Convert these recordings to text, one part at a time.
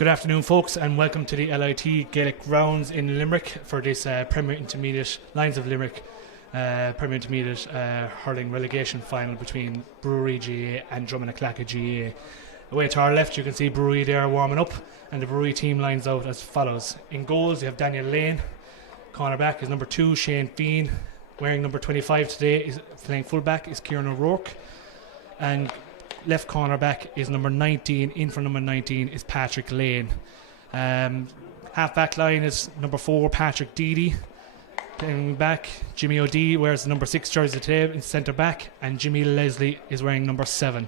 Good afternoon, folks, and welcome to the LIT Gaelic rounds in Limerick for this Premier Intermediate Lions of Limerick Premier Intermediate hurling relegation final between Bruree GA and Dromin Athlacca GA. Away to our left, you can see Bruree there warming up, and the Bruree team lines out as follows. In goals, you have Daniel Lane. Cornerback is number 2, Shane Fean. Wearing number 25 today, is playing fullback, is Kieran O'Rourke. And left cornerback is number 19. In for number 19 is Patrick Lane. Half back line is number 4, Patrick Deedy. Playing back, Jimmy O'Dea wears the number 6 jersey today in centre back, and Jimmy Leslie is wearing number 7.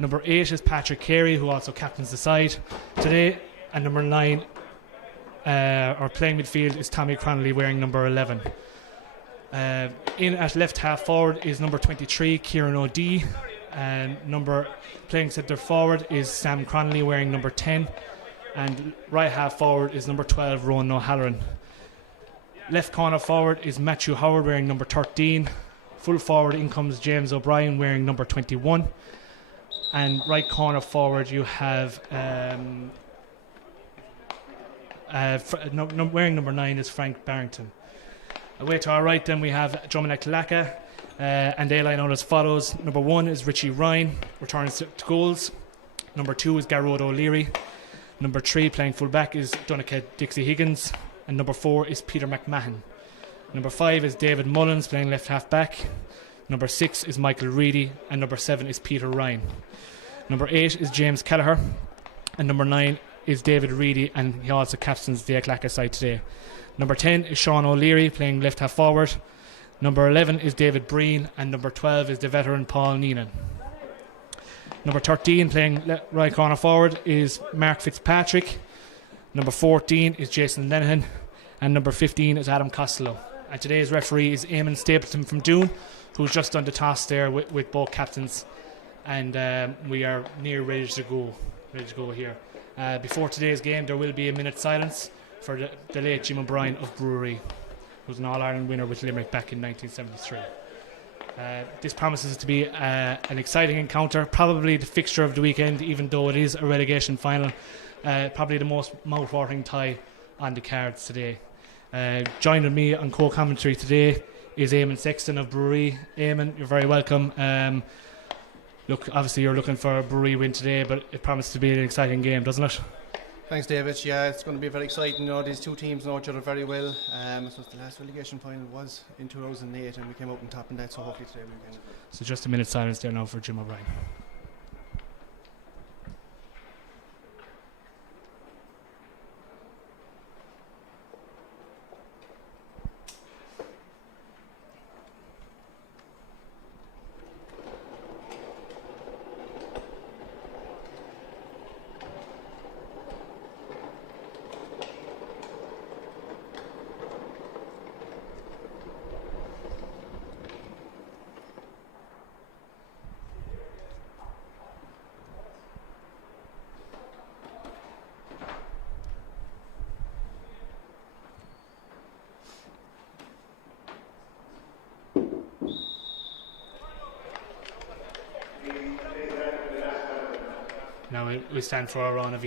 Number 8 is Patrick Carey, who also captains the side today, and number 9, or playing midfield, is Tommy Cronley wearing number 11. In at left half forward is number 23, Kieran O'Dea. And playing centre forward is Sam Cronley wearing number 10, and right half forward is number 12, Ronan O'Halloran. Left corner forward is Matthew Howard wearing number 13. Full forward in comes James O'Brien wearing number 21, and right corner forward you have wearing number 9 is Frank Barrington. Away to our right then we have Dromin Athlacca. And they line out as follows. Number 1 is Richie Ryan, returning to goals. Number 2 is Garrod O'Leary. Number 3, playing full back, is Donica Dixie Higgins. And number 4 is Peter McMahon. Number 5 is David Mullins, playing left half back. Number 6 is Michael Reedy. And number 7 is Peter Ryan. Number 8 is James Kelleher. And number 9 is David Reedy, and he also captains the Athlacca side today. Number 10 is Sean O'Leary, playing left half forward. Number 11 is David Breen, and number 12 is the veteran Paul Neenan. Number 13, playing right corner forward, is Mark Fitzpatrick. Number 14 is Jason Lenihan, and number 15 is Adam Costello. And today's referee is Eamon Stapleton from Doon, who's just done the toss there with both captains, and we are near ready to go here. Before today's game, there will be a minute's silence for the late Jim O'Brien of Bruree, who was an All-Ireland winner with Limerick back in 1973. This promises to be an exciting encounter, probably the fixture of the weekend, even though it is a relegation final. Probably the most mouth-watering tie on the cards today. Joining me on co-commentary today is Eamon Sexton of Bruree. Eamon, you're very welcome. Look, obviously you're looking for a Bruree win today, but it promises to be an exciting game, doesn't it? Thanks, David. Yeah, it's going to be very exciting. You know, these two teams know each other very well. So the last relegation final was in 2008, and we came out on top in that. So hopefully today we can. So just a minute's silence there now for Jim O'Brien. Now we stand for our round of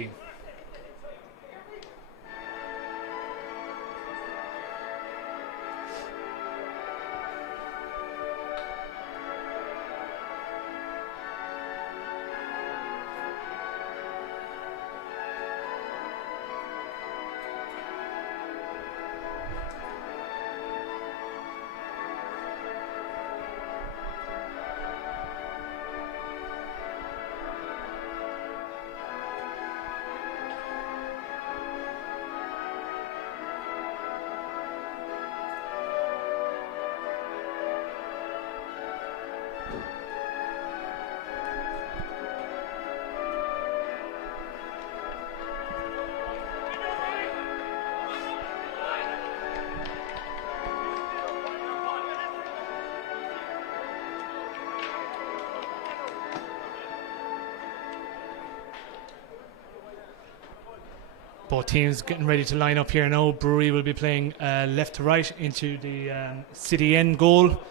Both teams getting ready to line up here now. Bruree will be playing left to right into the City end goal,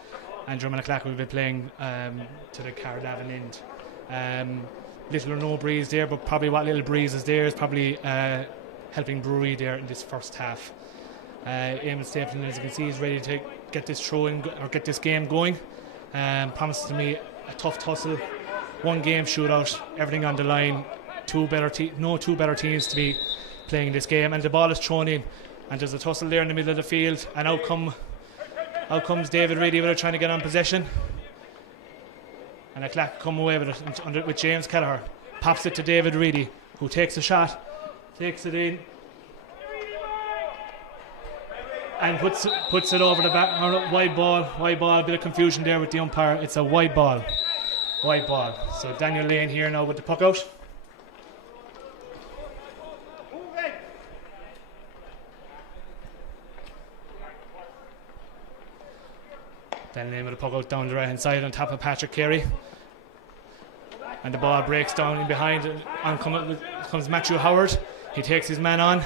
and Dromin Athlacca will be playing to the Cardivan end. little or no breeze there, but probably what little breeze is there is probably helping Bruree there in this first half. Eamon Stapleton, as you can see, is ready to get this get this game going. Promises to me a tough tussle, one game shootout, everything on the line. No two better teams to be playing this game, and the ball is thrown in, and there's a tussle there in the middle of the field, and out comes David Reedy with it, trying to get on possession, and Athlacca come away with it with James Kelleher. Pops it to David Reedy, who takes a shot, takes it in, and puts it over the back. Wide ball, a bit of confusion there with the umpire. It's a wide ball. So Daniel Lane here now with the puck out. Then Lane with the puck out down the right hand side on top of Patrick Carey. And the ball breaks down in behind, and on comes Matthew Howard. He takes his man on,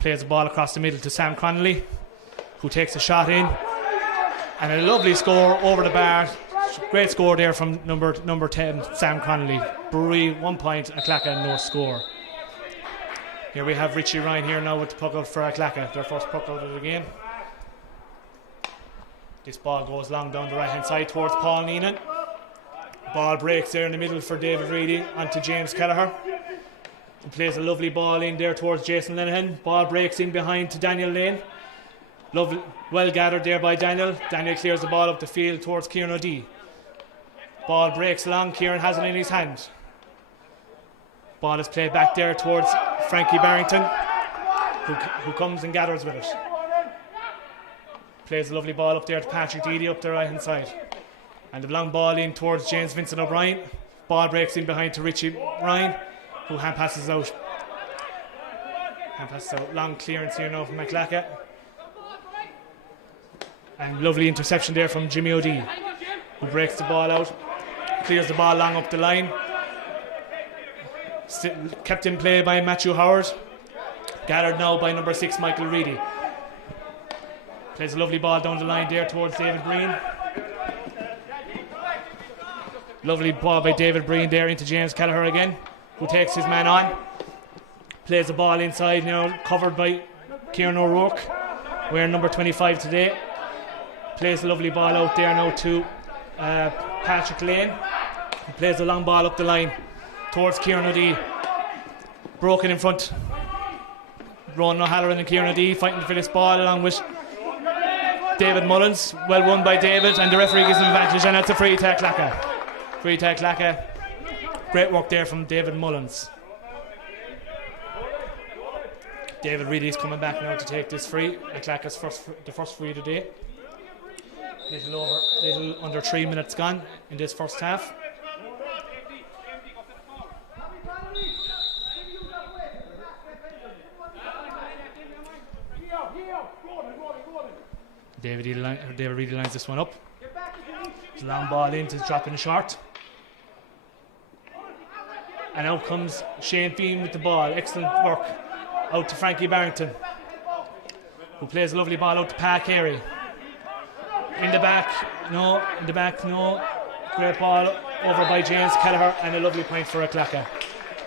plays the ball across the middle to Sam Connolly, who takes a shot in, and a lovely score over the bar. Great score there from number 10, Sam Connolly. Bruree 1 point, Athlacca no score. Here we have Richie Ryan here now with the puck out for Athlacca, their first puck out of the game. This ball goes long down the right hand side towards Paul Neenan. Ball breaks there in the middle for David Reedy onto James Kelleher. He plays a lovely ball in there towards Jason Lenihan. Ball breaks in behind to Daniel Lane. Lovely, well gathered there by Daniel. Daniel clears the ball up the field towards Kieran O'Dea. Ball breaks along, Kieran has it in his hand. Ball is played back there towards Frankie Barrington, who comes and gathers with it. Plays a lovely ball up there to Patrick Deedy up the right hand side. And the long ball in towards James Vincent O'Brien. Ball breaks in behind to Richie Ryan, who hand passes out. Long clearance here now from Athlacca. And lovely interception there from Jimmy O'Dea, who breaks the ball out, clears the ball long up the line. Kept in play by Matthew Howard. Gathered now by number 6, Michael Reedy. Plays a lovely ball down the line there towards David Breen. Lovely ball by David Breen there into James Kelleher again, who takes his man on. Plays the ball inside now, covered by Kieran O'Rourke, wearing number 25 today. Plays a lovely ball out there now to Patrick Lane. He plays a long ball up the line towards Kieran O'Dea. Broken in front. Ronan O'Halloran and Kieran O'Dea fighting for this ball along with David Mullins. Well won by David, and the referee gives him advantage, and that's a free to Athlacca. Free to Athlacca. Great work there from David Mullins. David Reedy is coming back now to take this free. Athlacca's the first free today. Little under 3 minutes gone in this first half. David Reedy lines this one up. There's a long ball in to drop in short. And out comes Shane Bean with the ball. Excellent work. Out to Frankie Barrington, who plays a lovely ball out to Pat Carey. In the back, no. Great ball over by James Kelleher, and a lovely point for Athlacca.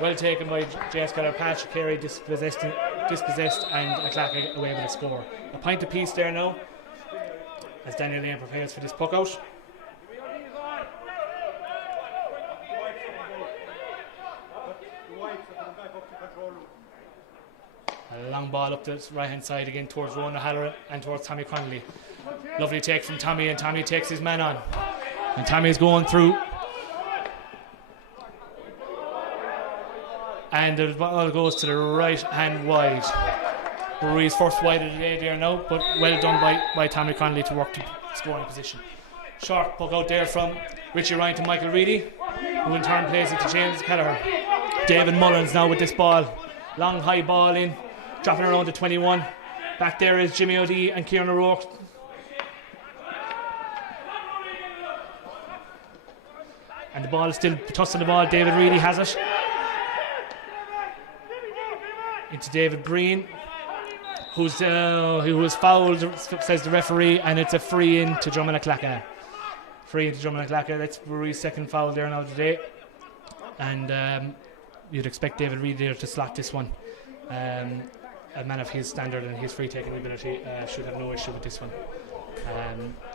Well taken by James Kelleher. Patrick Carey dispossessed, and Athlacca away with a score. A point apiece there now, as Daniel Lane prepares for this puck out. A long ball up the right hand side again towards Ronan O'Halloran and towards Tommy Connolly. Lovely take from Tommy, and Tommy takes his man on. And Tommy's going through. And the ball goes to the right hand wide. Bruree's first wide of the day there now, but well done by Tommy Connolly to work to scoring position. Short puck out there from Richie Ryan to Michael Reedy, who in turn plays it to James Kelleher. David Mullins now with this ball. Long high ball in, dropping around to 21. Back there is Jimmy O'Dea and Kieran O'Rourke. And the ball is still tossing the ball. David Reedy has it. Into David Breen, who was fouled, says the referee, and it's a free in to Dromin Athlacca. Free into Dromin Athlacca. That's Bruree's second foul there now today. and you'd expect David Reid there to slot this one. A man of his standard and his free taking ability should have no issue with this one.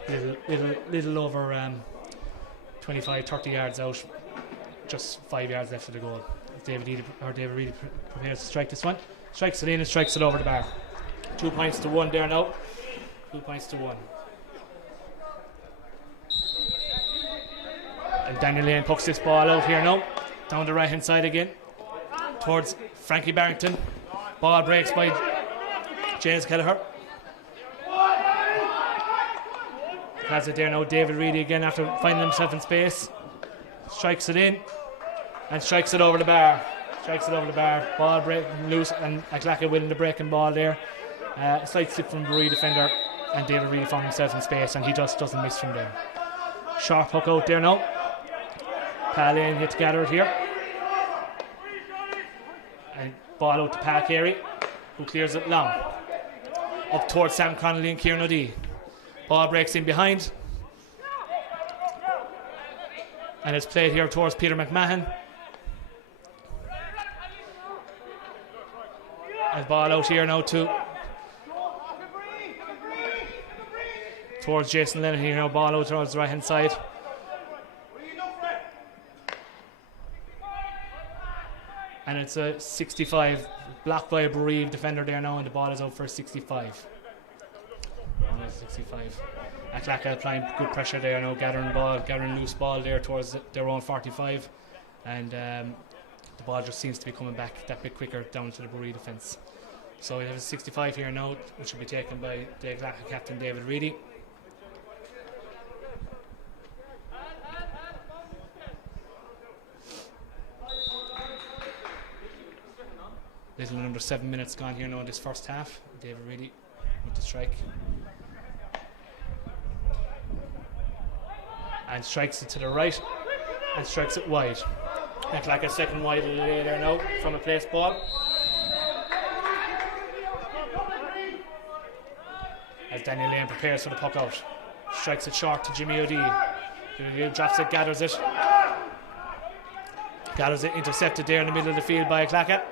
Little over 25-30 yards out, just 5 yards left of the goal. David Reid prepares to strike this one, strikes it in and strikes it over the bar. 2 points to 1 there now. 2 points to 1. And Daniel Lane pucks this ball out here now, down the right hand side again, towards Frankie Barrington. Ball breaks by James Kelleher. Has it there now, David Reid again after finding himself in space. Strikes it in and strikes it over the bar. Ball breaking loose and Athlacca winning the breaking ball there. A slight slip from Bruree defender and David Reid found himself in space and he just doesn't miss from there. Sharp hook out there now. Lane gets gathered here. And ball out to Pat Carey, who clears it long. Up towards Sam Connolly and Kieran O'Dea. Ball breaks in behind. And it's played here towards Peter McMahon. And ball out here now towards Jason Lennon here now. Ball out towards the right hand side. And it's a 65, blocked by a Bruree defender there now, and the ball is out for a 65. 65. Athlacca applying good pressure there now, gathering loose ball there towards their own 45, and the ball just seems to be coming back that bit quicker down to the Bruree defence. So we have a 65 here now, which will be taken by the Athlacca captain David Reid. Little under 7 minutes gone here now in this first half. David Reid with the strike. And strikes it to the right and strikes it wide. Like a second wide there now from a place ball. As Daniel Lane prepares for the puck out. Strikes it short to Jimmy O'Dea. O'Dea drops it, gathers it. Gathers it, intercepted there in the middle of the field by Athlacca.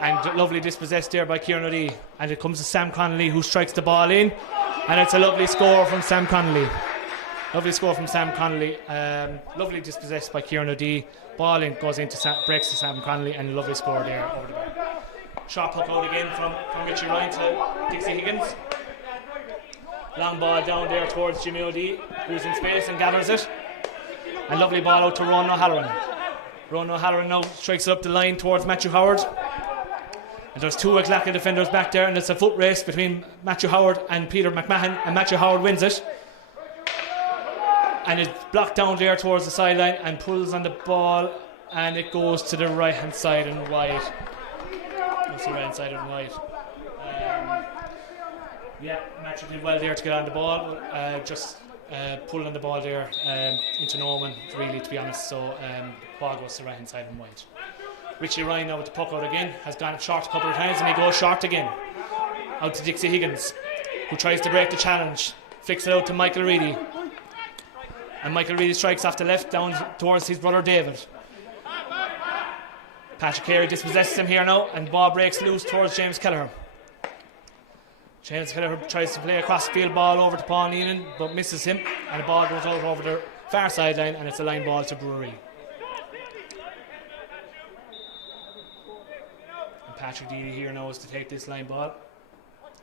And lovely dispossessed there by Kieran O'Dea. And it comes to Sam Connolly, who strikes the ball in. And it's a lovely score from Sam Connolly. Lovely dispossessed by Kieran O'Dea. Ball in, goes into breaks to Sam Connolly, and a lovely score there over the bar. Short puck out again from Richie Ryan to Dixie Higgins. Long ball down there towards Jimmy O'Dea, who's in space and gathers it. And lovely ball out to Ron O'Halloran. Ron O'Halloran now strikes it up the line towards Matthew Howard. And there's two Athlacca defenders back there, and it's a foot race between Matthew Howard and Peter McMahon, and Matthew Howard wins it. And it's blocked down there towards the sideline and pulls on the ball, and it goes to the right hand side and wide. Matthew did well there to get on the ball, just pulling on the ball there into Norman, really, to be honest. So the ball goes to the right hand side and wide. Richie Ryan now with the puck out again, has gone short a couple of times, and he goes short again. Out to Dixie Higgins, who tries to break the challenge. Flicks it out to Michael Reedy. And Michael Reedy strikes off the left down towards his brother David. Patrick Carey dispossesses him here now, and ball breaks loose towards James Kelleher. James Kelleher tries to play a cross field ball over to Paul Neenan, but misses him, and the ball goes out over the far sideline, and it's a line ball to Bruree. And Patrick Deedy here now is to take this line ball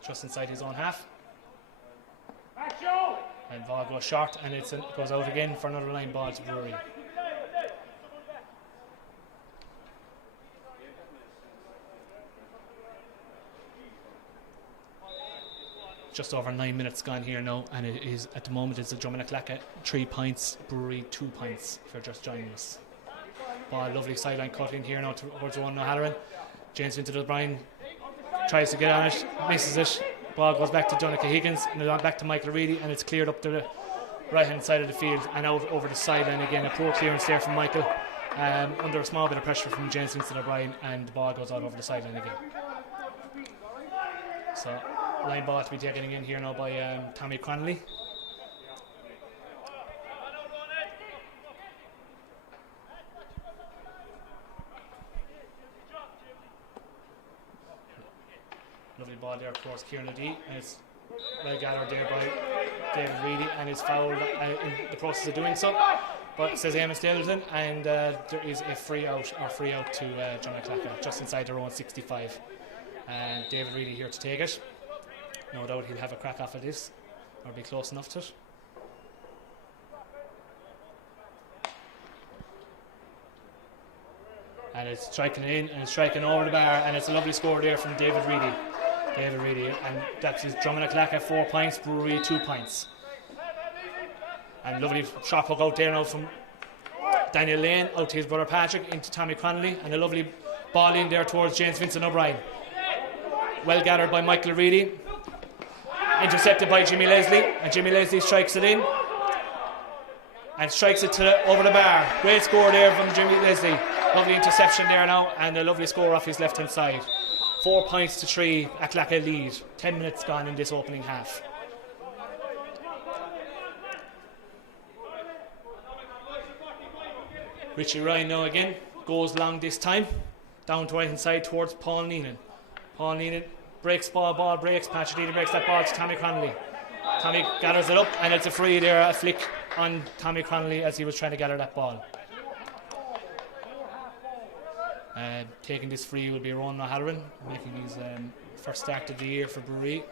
just inside his own half. And ball goes short, and it goes out again for another line ball to Bruree. Just over 9 minutes gone here now, and it is at the moment it's a Dromin Athlacca 3 points, Bruree 2 points if you're just joining us. Ball, lovely sideline cut in here now towards Ron O'Halloran. James into the Brian, tries to get on it, misses it. Ball goes back to Donica Higgins, and then back to Michael Reedy, and it's cleared up to the right hand side of the field and out over the sideline again. A poor clearance there from Michael, under a small bit of pressure from James Vincent O'Brien, and the ball goes out over the sideline again. So line ball to be taken in here now by Tommy Connolly. towards Kieran O'Dea, and it's well gathered there by David Reedy, and is fouled in the process of doing so. But says Amos Daleton, and there is a free out to John Athlacca just inside their own 65. And David Reedy here to take it. No doubt he'll have a crack off of this, or be close enough to it. And it's striking in and it's striking over the bar, and it's a lovely score there from David Reedy. And that's his Dromin Athlacca 4 points, Bruree 2 points. And lovely shot hook out there now from Daniel Lane out to his brother Patrick into Tommy Connolly, and a lovely ball in there towards James Vincent O'Brien. Well gathered by Michael Reedy, intercepted by Jimmy Leslie, and Jimmy Leslie strikes it in and strikes it over the bar. Great score there from Jimmy Leslie. Lovely interception there now, and a lovely score off his left hand side. 4 points to 3, Athlacca lead. 10 minutes gone in this opening half. Richie Ryan now again goes long this time, down to right hand side towards Paul Neenan. Paul Neenan breaks ball breaks, Patrick Neenan breaks that ball to Tommy Connolly. Tommy gathers it up, and it's a free there, a flick on Tommy Connolly as he was trying to gather that ball. Taking this free will be Ron O'Halloran, making his first start of the year for Bruree,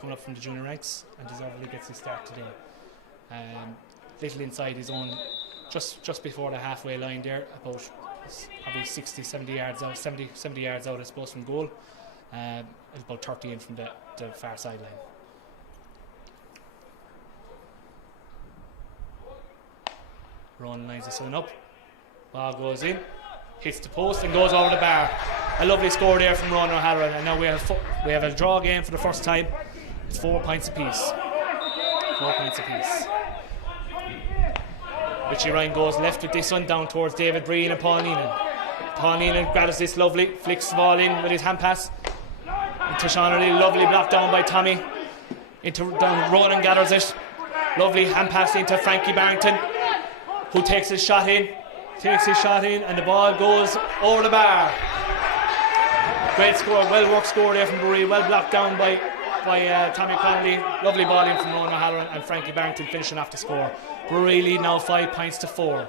coming up from the junior ranks, and deservedly gets his start today. Little inside his own, just before the halfway line there, about probably 70 yards out, I suppose, from goal. About 30 in from the far sideline. Ron lines this one up, ball goes in, hits the post and goes over the bar. A lovely score there from Ron O'Halloran, and now we have a draw game for the first time. It's 4 points apiece. 4 points apiece. Richie Ryan goes left with this one down towards David Breen and Paul Neenan. Paul Neenan grabs this lovely, flicks the ball in with his hand pass into Sean O'Leary. Lovely block down by Tommy. Ronan gathers it. Lovely hand pass into Frankie Barrington, who takes his shot in, and the ball goes over the bar. Great score, well worked score there from Bruree, well blocked down by Tommy Connolly. Lovely ball in from Ronan O'Halloran, and Frankie Barrington finishing off the score. Bruree lead now 5 points to 4.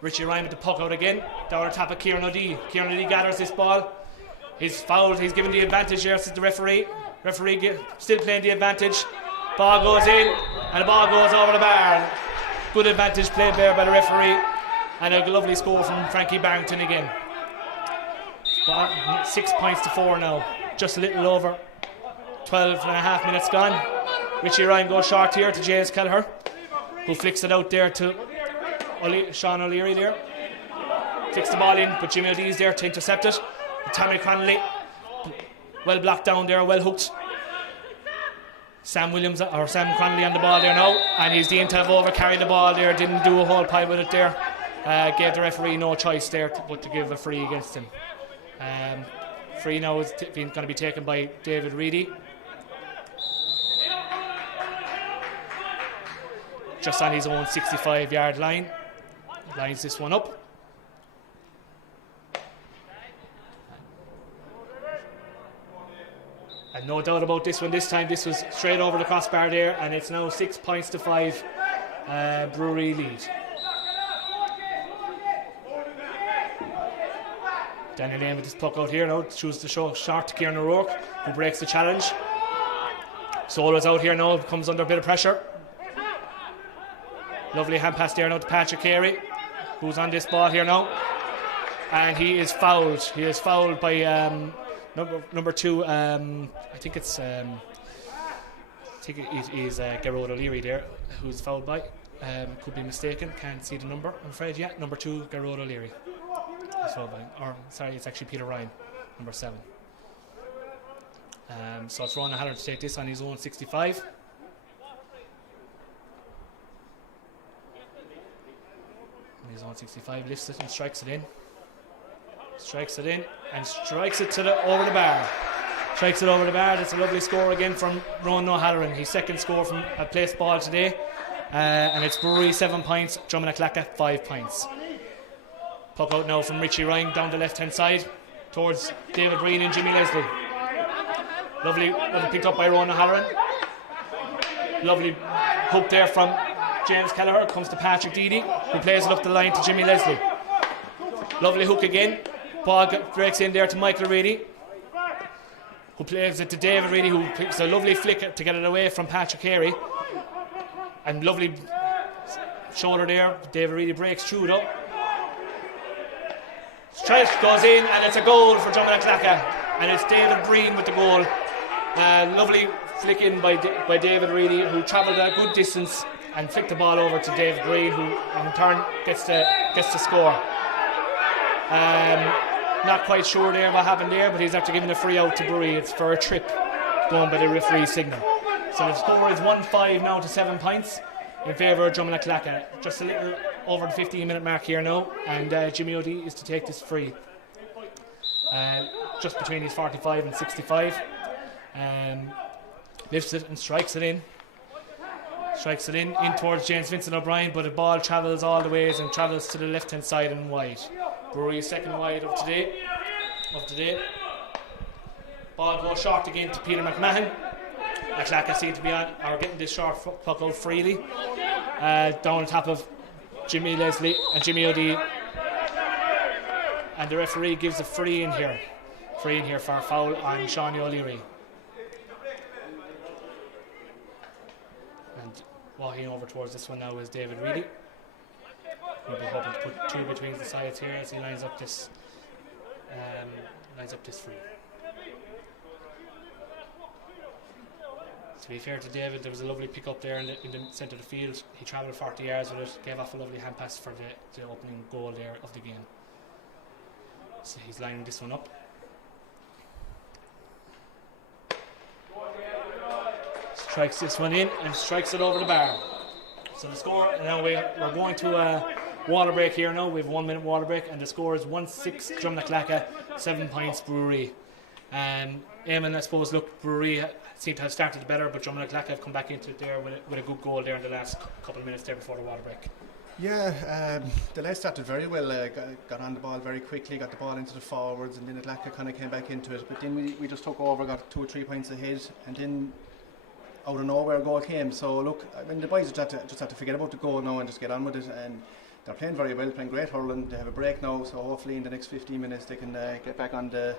Richie Ryan with the puck out again, down on top of Kieran O'Dea. Kieran O'Dea gathers this ball. He's fouled, he's given the advantage here, says the referee. Still playing the advantage. Ball goes in, and the ball goes over the bar. Good advantage played there by the referee, and a lovely score from Frankie Barrington again. 6 points to 4 now, just a little over 12 and a half minutes gone. Richie Ryan goes short here to James Kelleher, who flicks it out there to Sean O'Leary there. Flicks the ball in, but Jimmy O'Dea's there to intercept it. Tommy Connolly, well blocked down there, well hooked. Sam Connolly on the ball there now, and he's deemed to have over-carried the ball there, didn't do a whole pile with it there. Gave the referee no choice there but to give a free against him. Free now is going to be taken by David Reedy. Just on his own 65-yard line. Lines this one up. And no doubt about this one this time. This was straight over the crossbar there, and it's now 6 points to 5. Bruree lead. Daniel Lane with this puck out here now, chooses to show short to Kieran O'Rourke, who breaks the challenge. Solo's out here now, comes under a bit of pressure. Lovely hand pass there now to Patrick Carey, who's on this ball here now, and he is fouled. He is fouled by number 2. I think it is Gerard O'Leary there, who's fouled by. Could be mistaken. Can't see the number, I'm afraid. Yeah, number 2, Gerard O'Leary. It's actually Peter Ryan, number 7. So it's Ron O'Halloran to take this on his own 65. On his own 65, lifts it and strikes it in. Strikes it in and strikes it over the bar. Strikes it over the bar. That's a lovely score again from Ron O'Halloran. His second score from a place ball today. And it's Bruree 7 points, Dromin Athlacca 5 points. Puck out now from Richie Ryan down the left hand side towards David Breen and Jimmy Leslie. Lovely picked up by Ronan Halloran. Lovely hook there from James Kelleher. Comes to Patrick Deedy, who plays it up the line to Jimmy Leslie. Lovely hook again. Ball breaks in there to Michael Reedy, who plays it to David Reedy, who picks a lovely flick to get it away from Patrick Carey. And lovely shoulder there. David Reedy breaks through though. Strike goes in, and it's a goal for Dromin Athlacca. And it's David Breen with the goal. Lovely flick in by David Reedy, who travelled a good distance and flicked the ball over to David Breen, who in turn gets the score. Not quite sure there what happened there, but he's after giving a free out to Bruree. It's for a trip done by the referee signal. So the score is 1-5 now to 7 points in favour of Dromin Athlacca. Just a little over the 15-minute mark here now, and Jimmy O'D is to take this free. Just between his 45 and 65. Lifts it and strikes it in. Strikes it in towards James Vincent O'Brien, but the ball travels all the ways and travels to the left hand side and wide. Bruree second wide of today. Ball goes short again to Peter McMahon. Athlacca seem to be getting this short puck out freely. Down on top of Jimmy Leslie and Jimmy O'D. And the referee gives a free in here. For a foul on Shawnee O'Leary. And walking over towards this one now is David Reedy. He'll be hoping to put two between the sides here as he lines up this free. To be fair to David, there was a lovely pick up there in the centre of the field. He travelled 40 yards with it, gave off a lovely hand pass for the opening goal there of the game. So he's lining this one up. Strikes this one in and strikes it over the bar. So the score, now we're going to a water break here now. We have 1 minute water break, and the score is 1-6 Dromin Athlacca, 7 points Bruree. Eamon, I suppose, look, Bruree seem to have started better, but Dromin Athlacca have come back into it there with a good goal there in the last couple of minutes there before the water break. Yeah, the lads started very well, got on the ball very quickly, got the ball into the forwards, and then Athlacca kind of came back into it. But then we just took over, got 2 or 3 points ahead, and then out of nowhere a goal came. So look, I mean, the boys just have to forget about the goal now and just get on with it. And they're playing very well, playing great hurling. They have a break now, so hopefully in the next 15 minutes they can get back on the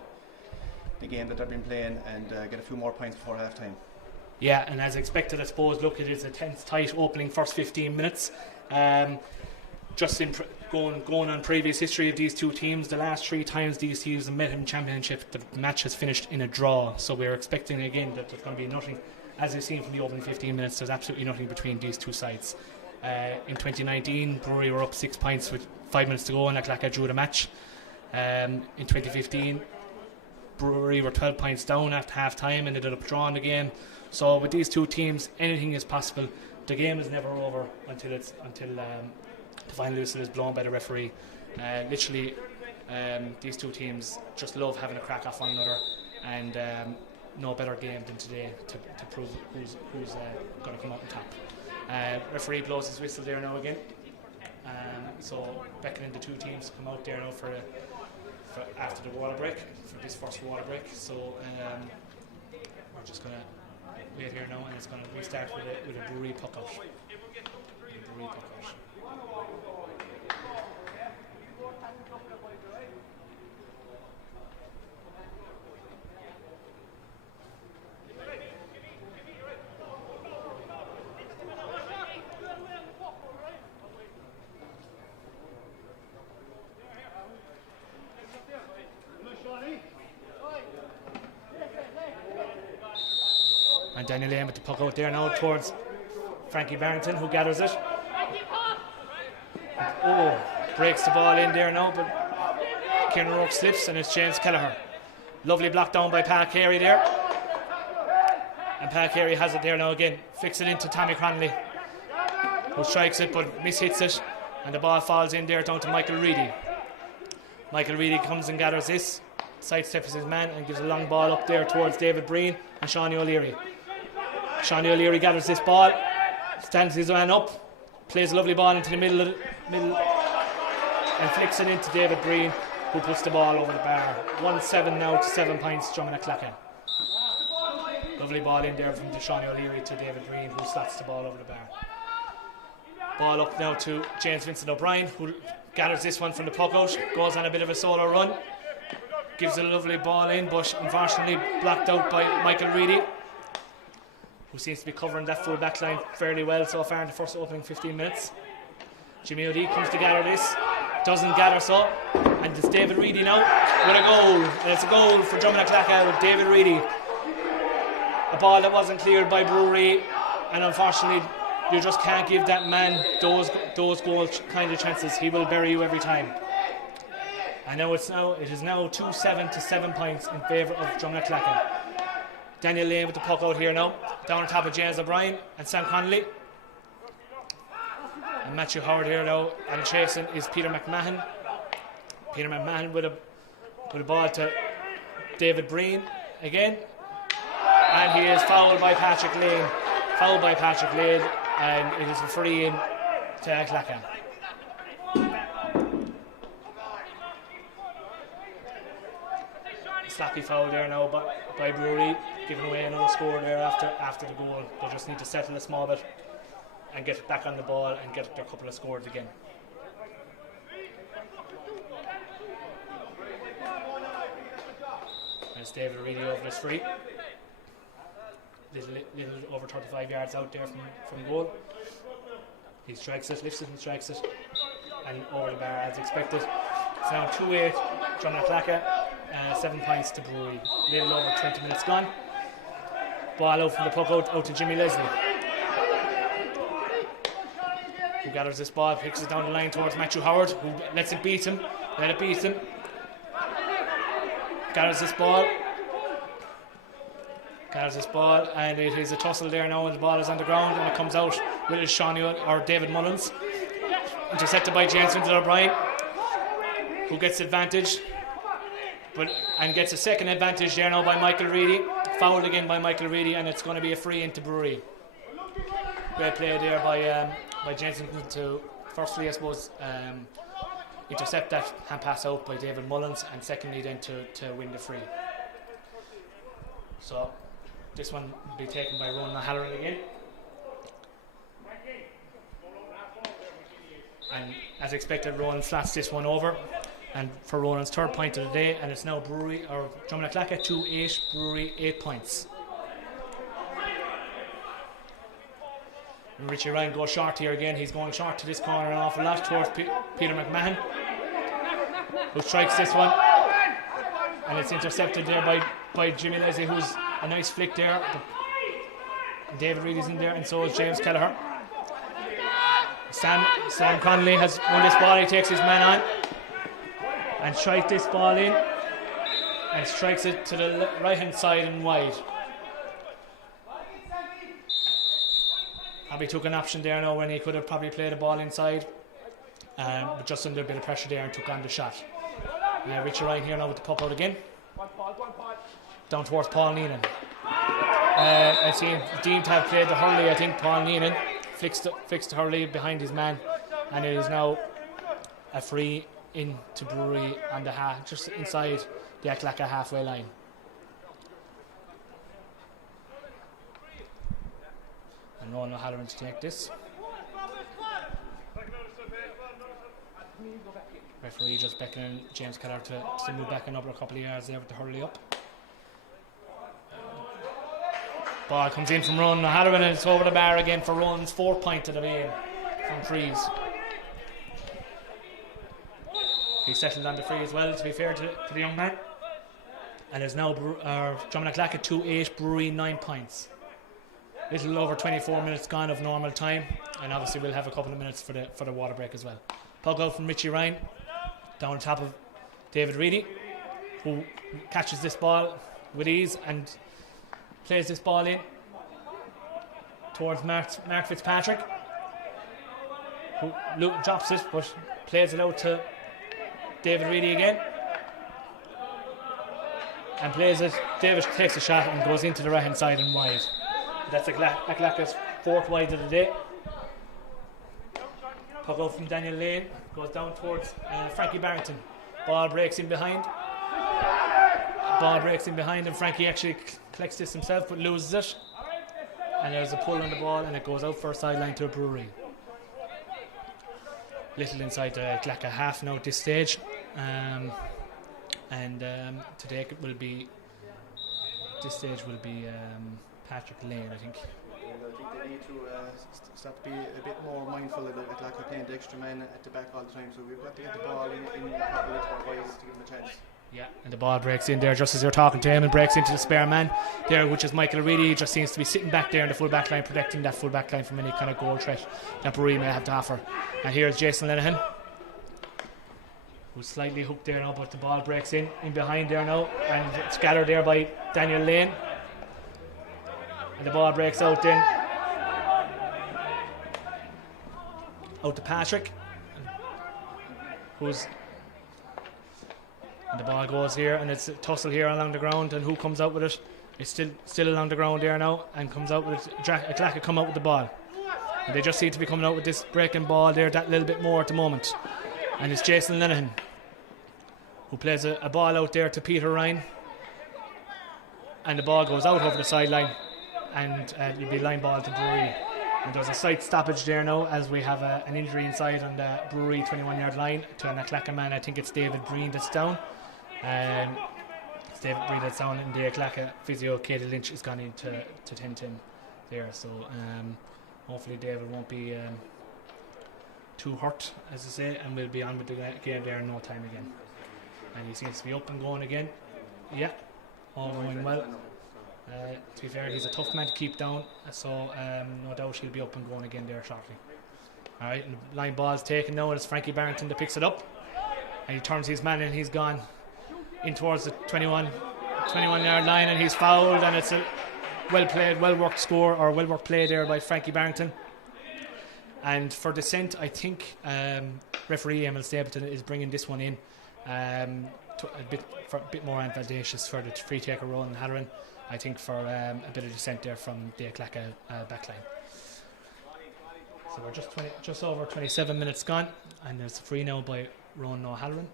game that they've been playing and get a few more points before half time. Yeah, and as expected, I suppose, look, it is a tense, tight opening first 15 minutes. Just in going on previous history of these two teams, the last 3 times these teams have met in championship, the match has finished in a draw. So we're expecting again that there's going to be nothing. As you've seen from the opening 15 minutes, there's absolutely nothing between these two sides. In 2019, Bruree were up 6 points with 5 minutes to go, and Athlacca drew the match. In 2015, Bruree were 12 points down after half time and ended up drawing the game. So with these two teams, anything is possible. The game is never over until the final whistle is blown by the referee. Literally, these two teams just love having a crack off one another, and no better game than today to prove who's going to come out on top. Referee blows his whistle there now again. So beckoning the two teams to come out there now for after the water break, for this first water break. So we're just going to wait here now, and it's going to restart with a Bruree puck out. And Daniel Lane with the puck out there now towards Frankie Barrington, who gathers it. Oh, breaks the ball in there now, but Kieran Rourke slips, and it's James Kelleher. Lovely block down by Pat Carey there. And Pat Carey has it there now again. Flicks it into Tommy Cronley, who strikes it but mishits it. And the ball falls in there down to Michael Reedy. Michael Reedy comes and gathers this, sidesteps his man and gives a long ball up there towards David Breen and Shawnee O'Leary. Shawnee O'Leary gathers this ball, stands his man up, plays a lovely ball into the middle and flicks it into David Breen, who puts the ball over the bar. 1-7 now to 7 points, Dromin Athlacca. Lovely ball in there from Sean O'Leary to David Green, who slots the ball over the bar. Ball up now to James Vincent O'Brien, who gathers this one from the puck out, goes on a bit of a solo run, gives a lovely ball in, but unfortunately blocked out by Michael Reedy, who seems to be covering that full back line fairly well so far in the first opening 15 minutes. Jimmy O'Dea comes to gather this, doesn't gather so, and it's David Reedy now with a goal, and it's a goal for Dromin Athlacca with David Reedy. A ball that wasn't cleared by Bruree, and unfortunately you just can't give that man those goal kind of chances. He will bury you every time. And now it is now 2-7 to 7 points in favour of Dromin Athlacca. Daniel Lane with the puck out here now, down on top of James O'Brien and Sam Connolly. And Matthew Howard here now, and chasing is Peter McMahon. Peter McMahon with a ball to David Breen again. And he is fouled by Patrick Lane. And it is a free in to Athlacca. Slappy foul there now by Bruree, giving away another score there after the goal. They just need to settle a small bit and get back on the ball and get their couple of scores again. There's David Reedy over this free. Little over 35 yards out there from goal. He strikes it, lifts it and strikes it, and over the bar as expected. It's now 2-8 Dromin Athlacca, 7 points to Bruree. Little over 20 minutes gone. Ball out from the puck out to Jimmy Leslie, who gathers this ball, picks it down the line towards Matthew Howard, who lets it beat him. Gathers this ball, and it is a tussle there now, and the ball is on the ground, and it comes out with David Mullins, intercepted by James Vincent O'Brien, who gets advantage, and gets a second advantage there now by Michael Reedy, fouled again by Michael Reedy, and it's going to be a free into Bruree. Great play there by James Vincent to firstly, I suppose, intercept that hand pass out by David Mullins, and secondly then to win the free. So this one will be taken by Ronan O'Halloran again. And as expected, Ronan flats this one over, and for Ronan's third point of the day, and it's now Dromin Athlacca 2-8, Bruree 8 points. And Richie Ryan goes short here again. He's going short to this corner an awful lot towards Peter McMahon, who strikes this one, and it's intercepted there by Jimmy Leslie, who's a nice flick there. David Reed is in there, and so is James Kelleher. Sam Connolly has won this ball. He takes his man on and strikes this ball in, and strikes it to the right hand side and wide. Probably took an option there now when he could have probably played the ball inside, but just under a bit of pressure there and took on the shot. Richard Ryan here now with the puck out again, down towards Paul Neenan. I see him deemed to have played the hurley. I think Paul Neenan fixed the hurley behind his man, and it is now a free into Bruree on the just inside the Athlacca halfway line. And Ronan O'Halloran to take this. Referee just beckoning James Keller to move back another couple of yards there with the hurley up. Ball comes in from Ronan O'Halloran, and it's over the bar again for Ronan's 4th point of the game from frees. He settled on the free as well, to be fair to the young man. And there's now Dromin Athlacca 2-8, Bruree 9 points. Little over 24 minutes gone of normal time, and obviously we'll have a couple of minutes for the water break as well. Puck out from Richie Ryan, down on top of David Reedy, who catches this ball with ease and plays this ball in towards Mark Fitzpatrick, who drops it but plays it out to David Reedy again, and plays it. David takes a shot and goes into the right hand side and wide. That's Athlacca's 4th wide of the day. Puck out from Daniel Lane, goes down towards Frankie Barrington. Ball breaks in behind. Ball breaks in behind and Frankie actually collects this himself but loses it. And there's a pull on the ball and it goes out for a sideline to a Bruree. Little inside the Athlacca half now at this stage. Today it will be, this stage will be Patrick Lane, I think. I think they need to start to be a bit more mindful of Athlacca playing the extra man at the back all the time, so we've got to get the ball in probably to our boys to give them a chance. Yeah, and the ball breaks in there just as you're talking to him and breaks into the spare man there, which is Michael Reedy. He just seems to be sitting back there in the full back line, protecting that full back line from any kind of goal threat that Bruree may have to offer. And here's Jason Lenihan, who's slightly hooked there now, but the ball breaks in behind there now, and it's gathered there by Daniel Lane. And the ball breaks out then out to Patrick, and the ball goes here, and it's a tussle here along the ground, and who comes out with it? It's still along the ground there now, and comes out with it. Athlacca come out with the ball, and they just seem to be coming out with this breaking ball there that little bit more at the moment. And it's Jason Lenihan who plays a ball out there to Peter Ryan, and the ball goes out over the sideline, and it'll be line ball to Bruree. And there's a slight stoppage there now as we have an injury inside on the Bruree 21-yard line to an Athlacca man. I think it's David Breen that's down. It's David Breen that's down, and the Athlacca physio Katie Lynch has gone into 10-10 there. So hopefully David won't be too hurt, as I say, and we'll be on with the game there in no time again. And he seems to be up and going again. Yeah, all going well. To be fair, he's a tough man to keep down, so no doubt he'll be up and going again there shortly. Alright, and the line ball's taken now, and it's Frankie Barrington that picks it up, and he turns his man and he's gone in towards the 21-yard line, and he's fouled, and it's a well played, well worked score, or well worked play there by Frankie Barrington. And for dissent, I think referee Emil Stapleton is bringing this one in a bit more advantageous for the free taker role in Halloran. I think for a bit of dissent there from the Athlacca backline. So we're just over 27 minutes gone, and there's a free now by Ronan O'Halloran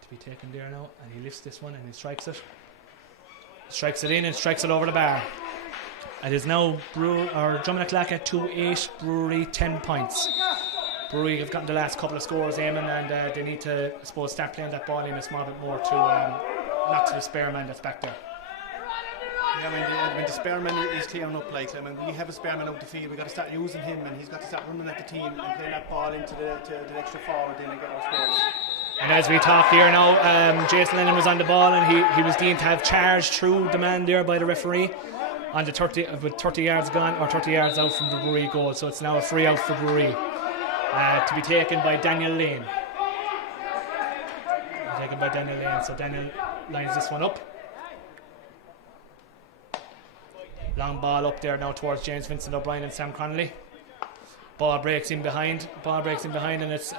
to be taken there now, and he lifts this one and he strikes it. Strikes it in and strikes it over the bar. It is now Dromin Athlacca 2-8, Bruree 10 points. Bruree have gotten the last couple of scores, Eamon, and they need to, I suppose, start playing that ball in a small bit more to knock to the spare man that's back there. Yeah, I mean the spearman is clearing up. Like, I mean, we have a spearman out the field. We got to start using him, and he's got to start running at the team and playing that ball into the extra forward, then and get our scores. And as we talk here now, Jason Lennon was on the ball, and he was deemed to have charged through the man there by the referee on the 30 with 30 yards gone, or 30 yards out from the Bruree goal. So it's now a free out for Bruree to be taken by Daniel Lane. So Daniel lines this one up. Long ball up there now towards James Vincent O'Brien and Sam Connolly. Ball breaks in behind, and it's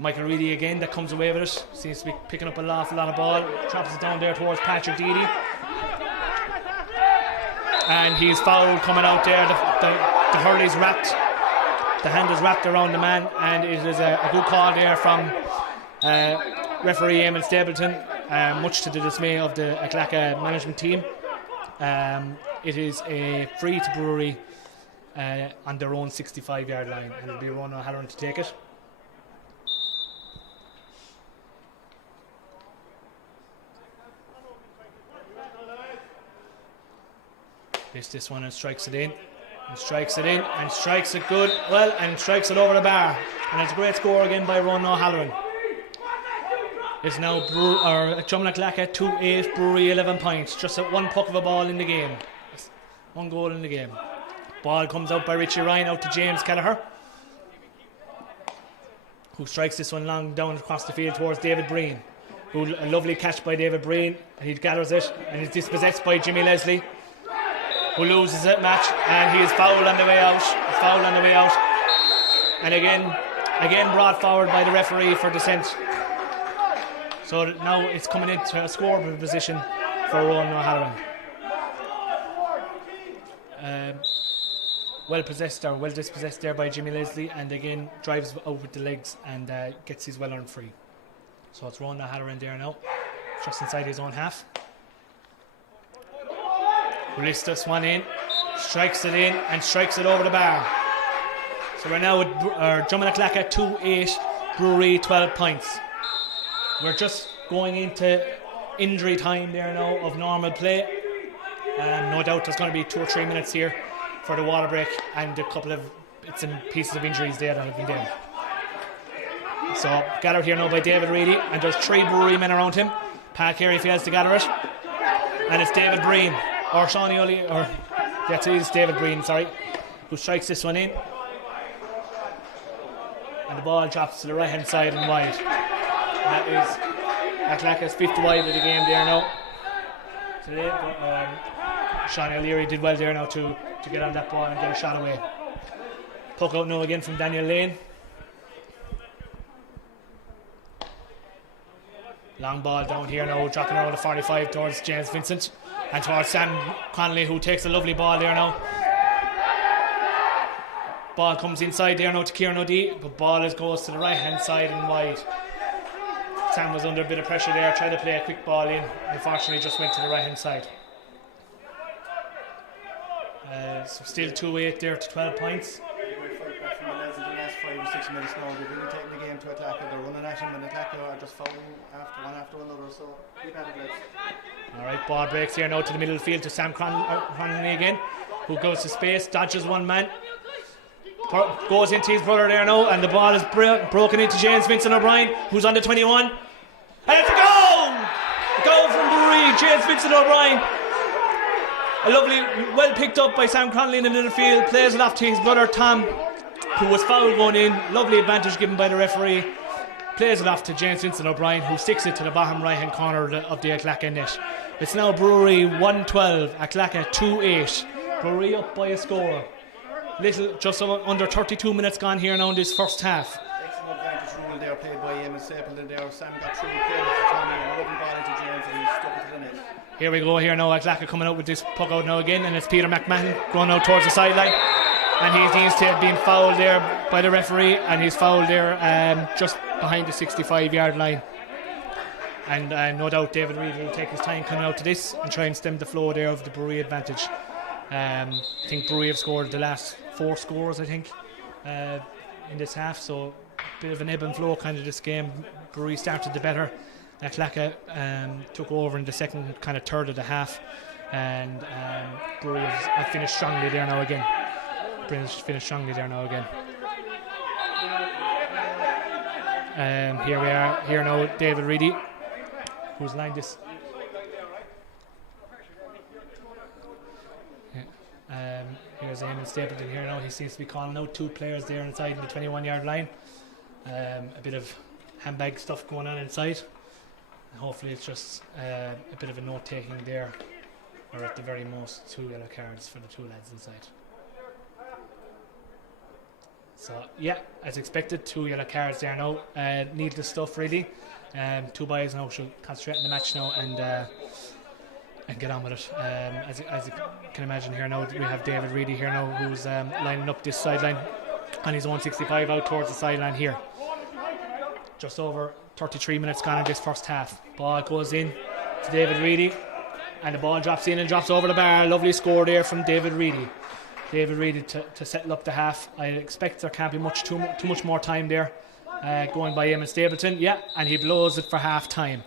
Michael Reedy again that comes away with it. Seems to be picking up an awful lot of ball. Drops it down there towards Patrick Deedy. And he's fouled coming out there. The hurley's wrapped. The hand is wrapped around the man, and it is a good call there from referee Eamon Stapleton, much to the dismay of the Athlacca management team. It is a free to Bruree on their own 65-yard line, and it'll be Ronan O'Halloran to take it. This one and strikes it in, and strikes it in, and strikes it good, well, and strikes it over the bar, and it's a great score again by Ronan O'Halloran. It's now Dromin Athlacca 2-8, Bruree 11 points, just at one puck of a ball in the game. One goal in the game. Ball comes out by Richie Ryan out to James Kelleher, who strikes this one long down across the field towards David Breen, who a lovely catch by David Breen, and he gathers it and is dispossessed by Jimmy Leslie, who loses that match, and he is fouled on the way out. And again brought forward by the referee for dissent. So now it's coming into a scoreboard position for Ronan O'Halloran. Well dispossessed there by Jimmy Leslie, and again drives out with the legs and gets his well earned free. So it's Ronan O'Halloran there now, just inside his own half. Released this one in, strikes it in, and strikes it over the bar. So we're now with Dromin Athlacca 2-8, Bruree 12 points. We're just going into injury time there now of normal play. No doubt there's going to be 2 or 3 minutes here for the water break and a couple of bits and pieces of injuries there that have been there. So gathered here now by David Reedy, and there's 3 Bruree men around him. Pat Carey fails to gather it, and it's David Breen, or Shawnee Oli, or that's it is David Breen, sorry, who strikes this one in. And the ball drops to the right hand side and wide. That is Athlacca's 5th wide of the game there now. Today, Sean O'Leary did well there now to get on that ball and get a shot away. Puck out now again from Daniel Lane. Long ball down here now, dropping around the 45 towards James Vincent and towards Sam Connolly, who takes a lovely ball there now. Ball comes inside there now to Kieran O'Dea, but ball goes to the right hand side and wide. Sam was under a bit of pressure there, tried to play a quick ball in, unfortunately just went to the right hand side. So still 2-8 there to 12 points. Back from the lads in the last 5 or 6 minutes now. They've really taken the game to Athlacca. They're running at him, and Athlacca are just fouling one after another. So keep at it, lads. Alright, ball breaks here now to the middle of the field to Sam Connolly again, who goes to space, dodges one man, goes into his brother there now, and the ball is broken into James Vincent O'Brien, who's on the 21. And it's a goal! A goal from Bruree, James Vincent O'Brien. A lovely, well picked up by Sam Connolly in the middle field, plays it off to his brother Tom, who was fouled going in. Lovely advantage given by the referee. Plays it off to James Vincent O'Brien, who sticks it to the bottom right hand corner of the Athlacca net. It's now Bruree 1-12, Athlacca 2-8. Bruree up by a score. Just under 32 minutes gone here now in this first half. Excellent advantage rule there played by Eamon Stapleton there. Sam got through, played it to Tommy, and a lovely ball into James, and he stuck it to the net. Here we go here now, Athlacca coming out with this puck out now again, and it's Peter McMahon going out towards the sideline, and he needs to have been fouled there by the referee, and he's fouled there just behind the 65-yard line. And no doubt David Reid will take his time coming out to this and try and stem the flow there of the Bruree advantage. I think Bruree have scored the last 4 scores, I think, in this half, so a bit of an ebb and flow kind of this game. Bruree started the better. Athlacca took over in the second kind of third of the half, and Bruree have finished strongly there now again. Here we are, here now David Reedy, who's lined this. Here's Eamon Stapleton here now. He seems to be calling out 2 players there inside the 21-yard line. A bit of handbag stuff going on inside. Hopefully it's just a bit of a note taking there, or at the very most 2 yellow cards for the 2 lads inside. So yeah, as expected, 2 yellow cards there now. Needless stuff really. 2 boys now should concentrate on the match now and get on with it. As you can imagine here now, we have David Reedy here now, who's lining up this sideline on his own 65 out towards the sideline here. Just over 33 minutes gone in this first half. Ball goes in to David Reedy, and the ball drops in and drops over the bar. Lovely score there from David Reedy. David Reedy to settle up the half. I expect there can't be too much more time there going by Eamon Stapleton. Yeah, and he blows it for half time.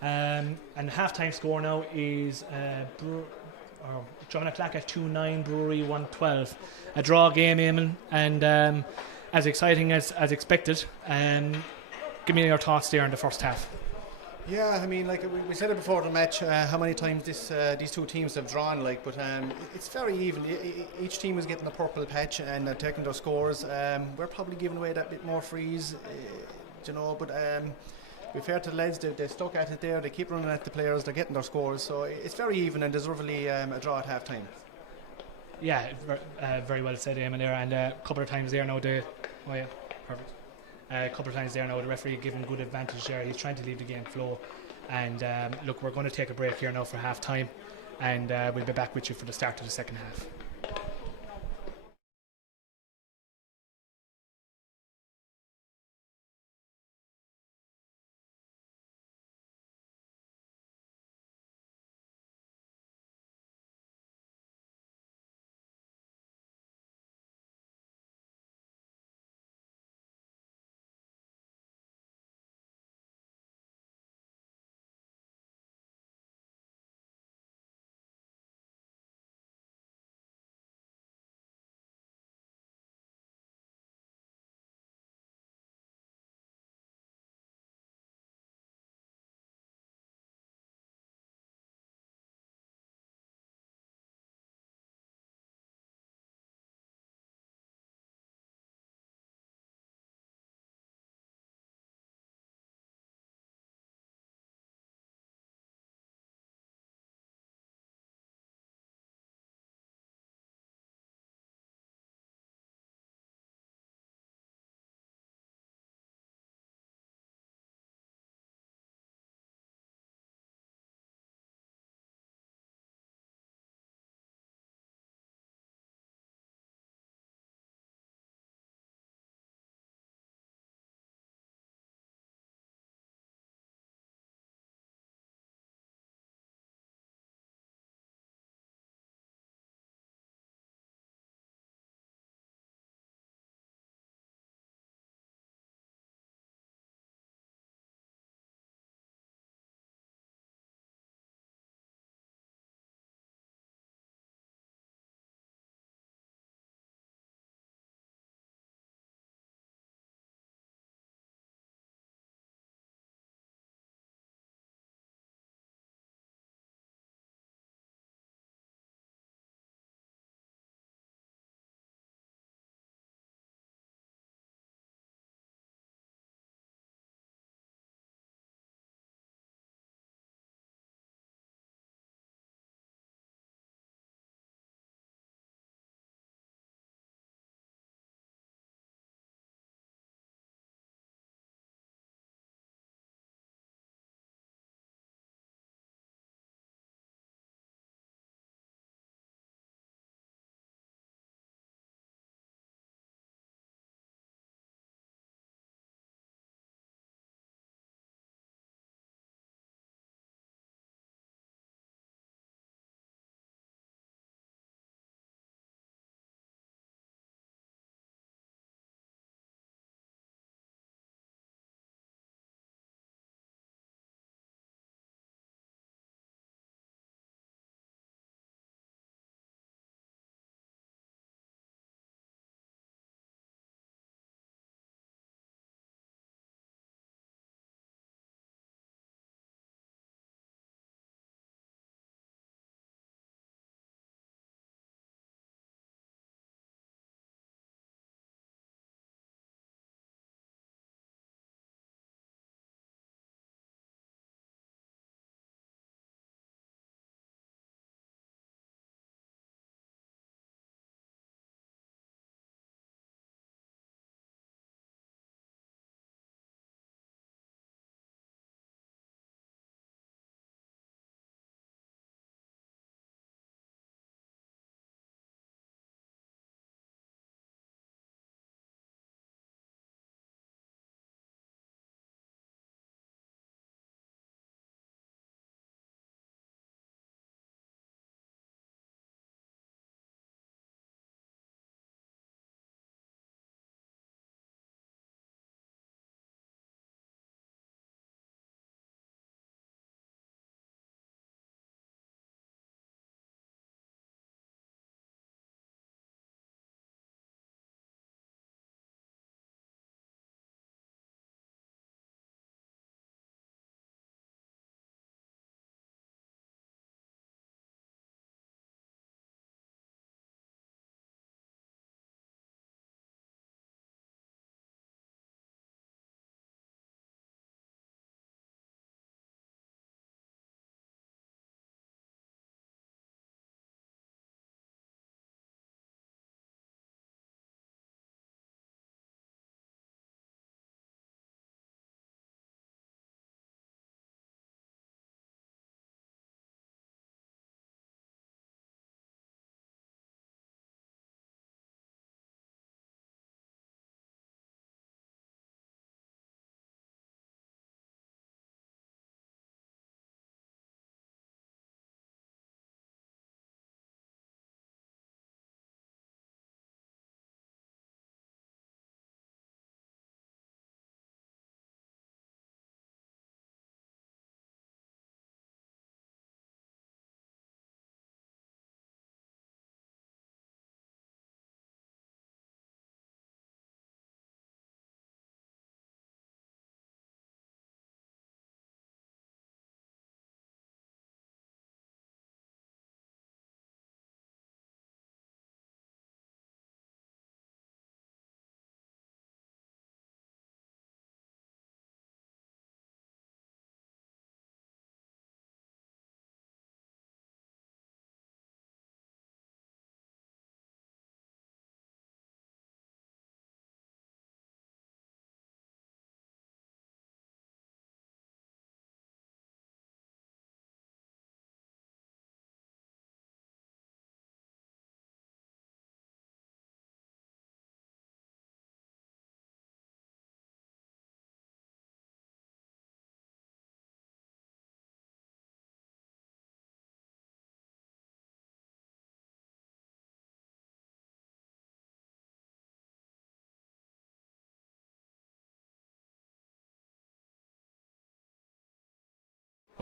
And the half-time score now is Dromin Athlacca 2-9, Bruree 1-12. A draw game, Eamon, and as exciting as expected. Give me your thoughts there in the first half. Yeah, I mean, like we said it before the match, how many times these 2 teams have drawn, but it's very even. Each team is getting a purple patch and taking their scores. We're probably giving away that bit more frees, but be fair to the lads, they stuck at it there, they keep running at the players, they're getting their scores, so it's very even and deservedly a draw at half time. Yeah, very well said, Eamon there, and a couple of times there now perfect. A couple of times there now the referee giving good advantage there. He's trying to leave the game flow, and look, we're going to take a break here now for half time, and we'll be back with you for the start of the second half.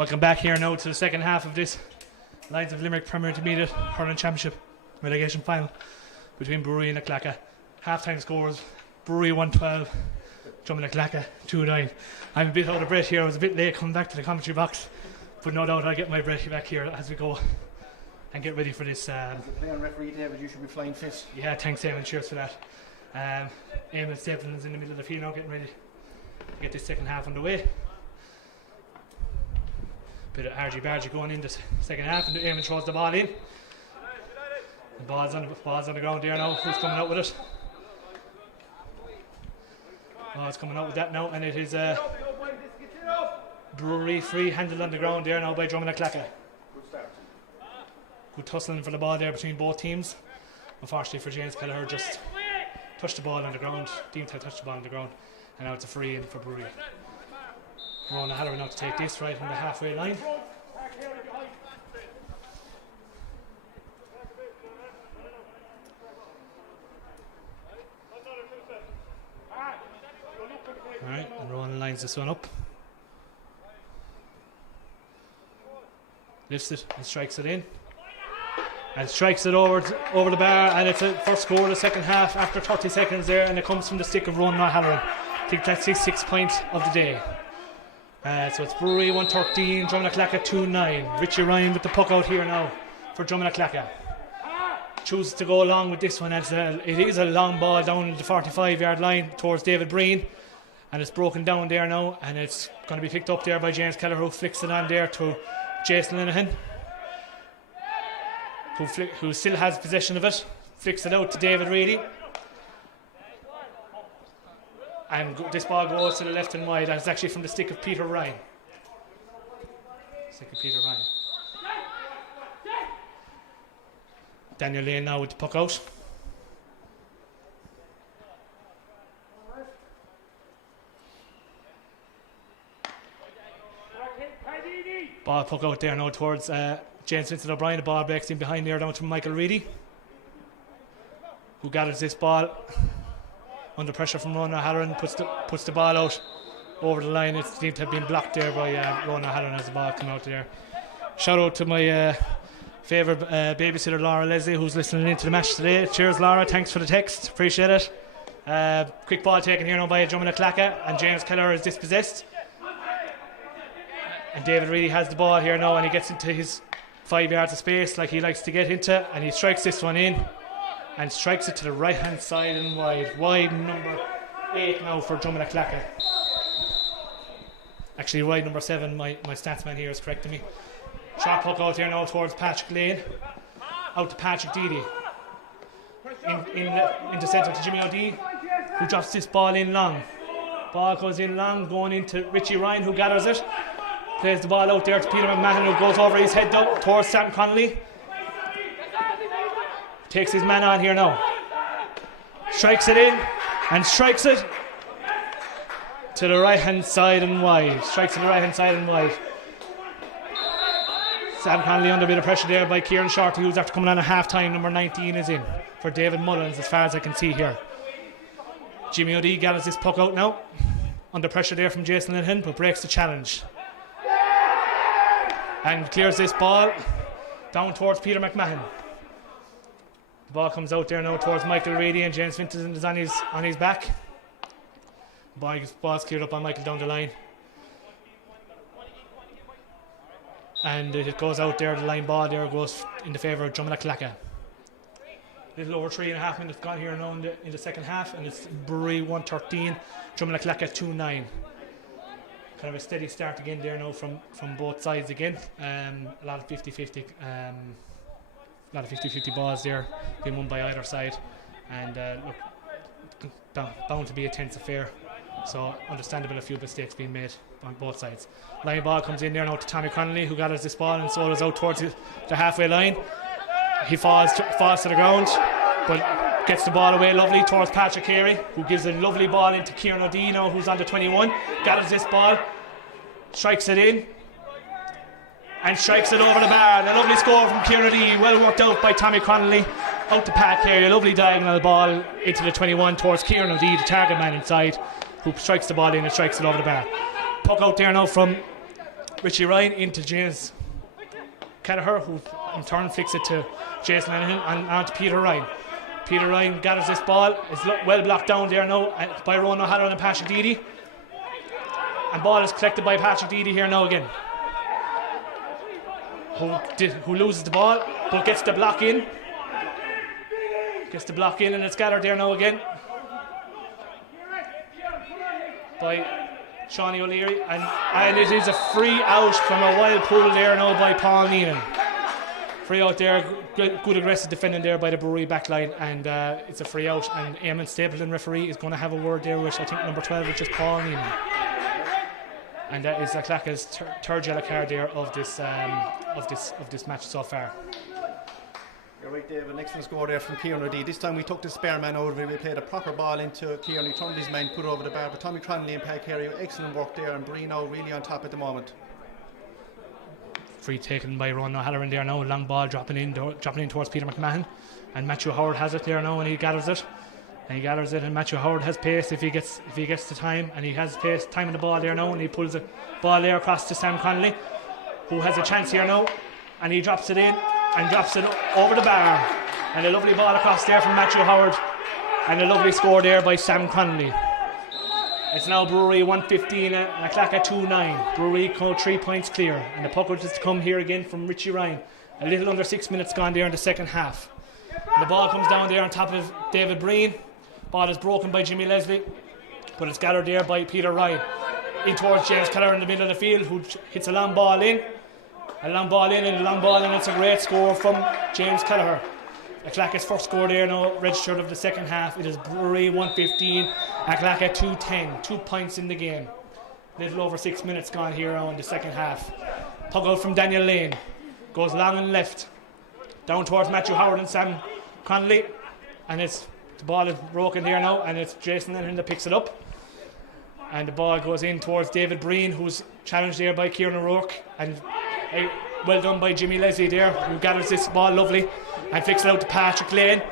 Welcome back here now to the second half of this Lions of Limerick Premier Intermediate Hurling Championship relegation final between Bruree and Athlacca. Half-time scores: Bruree 112, Dromin Athlacca 2-9. I'm a bit out of breath here. I was a bit late coming back to the commentary box, but no doubt I'll get my breath back here as we go and get ready for this. As a player and referee, David, you should be flying fit. Yeah, thanks, Eamon. Cheers for that. Eamon Stapleton's in the middle of the field now, getting ready to get this second half underway. Bit of argy-bargy going in the second half, and Eamon throws the ball in. The ball's on the ground there now. Who's coming out with it? Oh, it's coming out with that now, and it is Bruree free, handled on the ground there now by Dromin Athlacca. Good tussling for the ball there between both teams. Unfortunately for James Kelleher, just touched the ball on the ground. Deemed to touch the ball on the ground, and now it's a free in for Bruree. Rona Halloran now to take this right on the halfway line. Alright, and Ronan lines this one up. Lifts it and strikes it in. And strikes it over the bar, and it's a first score of the second half after 30 seconds there, and it comes from the stick of Ronan Halloran. I think that's his 6th point of the day. So it's Bruree 113, Dromin Athlacca 2-9. Richie Ryan with the puck out here now for Dromin Athlacca. Chooses to go along with this one as it is a long ball down the 45-yard line towards David Breen, and it's broken down there now, and it's going to be picked up there by James Kelleher, who flicks it on there to Jason Linehan, who still has possession of it. Flicks it out to David Reedy. And this ball goes to the left and wide. That's actually from the stick of Peter Ryan. Daniel Lane now with the puck out. Ball puck out there now towards James Vincent O'Brien. The ball breaks in behind there down to Michael Reedy, who gathers this ball under pressure from Rona Halloran, puts the ball out over the line. It seemed to have been blocked there by Rona Halloran as the ball came out there. Shout out to my favourite babysitter Laura Leslie, who's listening into the match today. Cheers, Laura, thanks for the text, appreciate it. Quick ball taken here now by Dromin Athlacca, and James Kelleher is dispossessed. And David really has the ball here now, and he gets into his 5 yards of space like he likes to get into, and he strikes this one in. And strikes it to the right hand side and wide number 8 now for Dromin Athlacca. Actually wide number 7, my stats man here is correcting me. Shot puck out here now towards Patrick Lane, out to Patrick Deedy, into centre to Jimmy O'Dea, who drops this ball in long. Ball goes in long, going into Richie Ryan, who gathers it, plays the ball out there to Peter McMahon, who goes over his head down towards Sam Connolly. Takes his man on here now. Strikes it in and strikes it to the right hand side and wide. Sam Connolly under a bit of pressure there by Kieran Shorty, who's after coming on a half time. Number 19 is in for David Mullins, as far as I can see here. Jimmy O'Dea gathers this puck out now. Under pressure there from Jason Linehan, but breaks the challenge. And clears this ball down towards Peter McMahon. The ball comes out there now towards Michael Reedy, and James Vincent is on his back. Ball's cleared up by Michael down the line. And it goes out there, the line ball there goes in the favour of Dromin Athlacca. A little over 3.5 minutes gone here now in the second half, and it's Bruree 113, Dromin Athlacca 2-9. Kind of a steady start again there now from both sides again. A lot of 50-50. A lot of 50-50 balls there being won by either side, and bound to be a tense affair, so understandable a few mistakes being made on both sides. Line ball comes in there now to Tommy Connolly, who gathers this ball and solos out towards the halfway line. He falls to the ground, but gets the ball away lovely towards Patrick Carey, who gives a lovely ball into Kieran O'Dea now, who's on the 21, gathers this ball, strikes it in, and strikes it over the bar. A lovely score from Kieran O'Dea, well worked out by Tommy Connolly. Out to Pat Carey, a lovely diagonal ball into the 21 towards Kieran O'Dea, the target man inside, who strikes the ball in and strikes it over the bar. Puck out there now from Richie Ryan into James Kelleher, who in turn flicks it to Jason Lenihan and on to Peter Ryan. Peter Ryan gathers this ball, is well blocked down there now by Ronan O'Halloran and Patrick Deedy. And ball is collected by Patrick Deedy here now again. Who loses the ball, but gets the block in. Gets the block in, and it's gathered there now again by Shawnee O'Leary, and it is a free out from a wild pull there now by Paul Neenan. Free out there, good aggressive defending there by the Bruree backline, and it's a free out, and Eamon Stapleton referee is going to have a word there with, I think, number 12, which is Paul Neenan. And that is Athlacca's third yellow card there of this match so far. You're right, David. Next one score there from Kieran O'Dea. This time we took the spare man over. We played a proper ball into Kieran. He turned his man, put it over the bar. But Tommy Cronley and Pat Carey, excellent work there. And Bruree now really on top at the moment. Free taken by Ronan O'Halloran there now. Long ball dropping in towards Peter McMahon. And Matthew Howard has it there now, and he gathers it. And Matthew Howard has pace if he gets the time. And he has pace, time in the ball there now. And he pulls the ball there across to Sam Connolly, who has a chance here now. And he drops it in. And drops it over the bar. And a lovely ball across there from Matthew Howard. And a lovely score there by Sam Connolly. It's now Bruree 115 and Athlacca 2-9. Bruree 3 points clear. And the puck is to come here again from Richie Ryan. A little under 6 minutes gone there in the second half. And the ball comes down there on top of David Breen. Ball is broken by Jimmy Leslie, but it's gathered there by Peter Ryan. In towards James Kelleher in the middle of the field, who hits a long ball in. And it's a great score from James Kelleher. Athlacca's first score there now registered of the second half. It is Bruree 115, Athlacca 210, 2 points in the game. Little over 6 minutes gone here now in the second half. Puck out from Daniel Lane, goes long and left, down towards Matthew Howard and Sam Connolly, and the ball is broken here now, and it's Jason Lenihan that picks it up. And the ball goes in towards David Breen, who's challenged there by Kieran O'Rourke, and well done by Jimmy Leslie there, who gathers this ball lovely and flicks it out to Patrick Lane,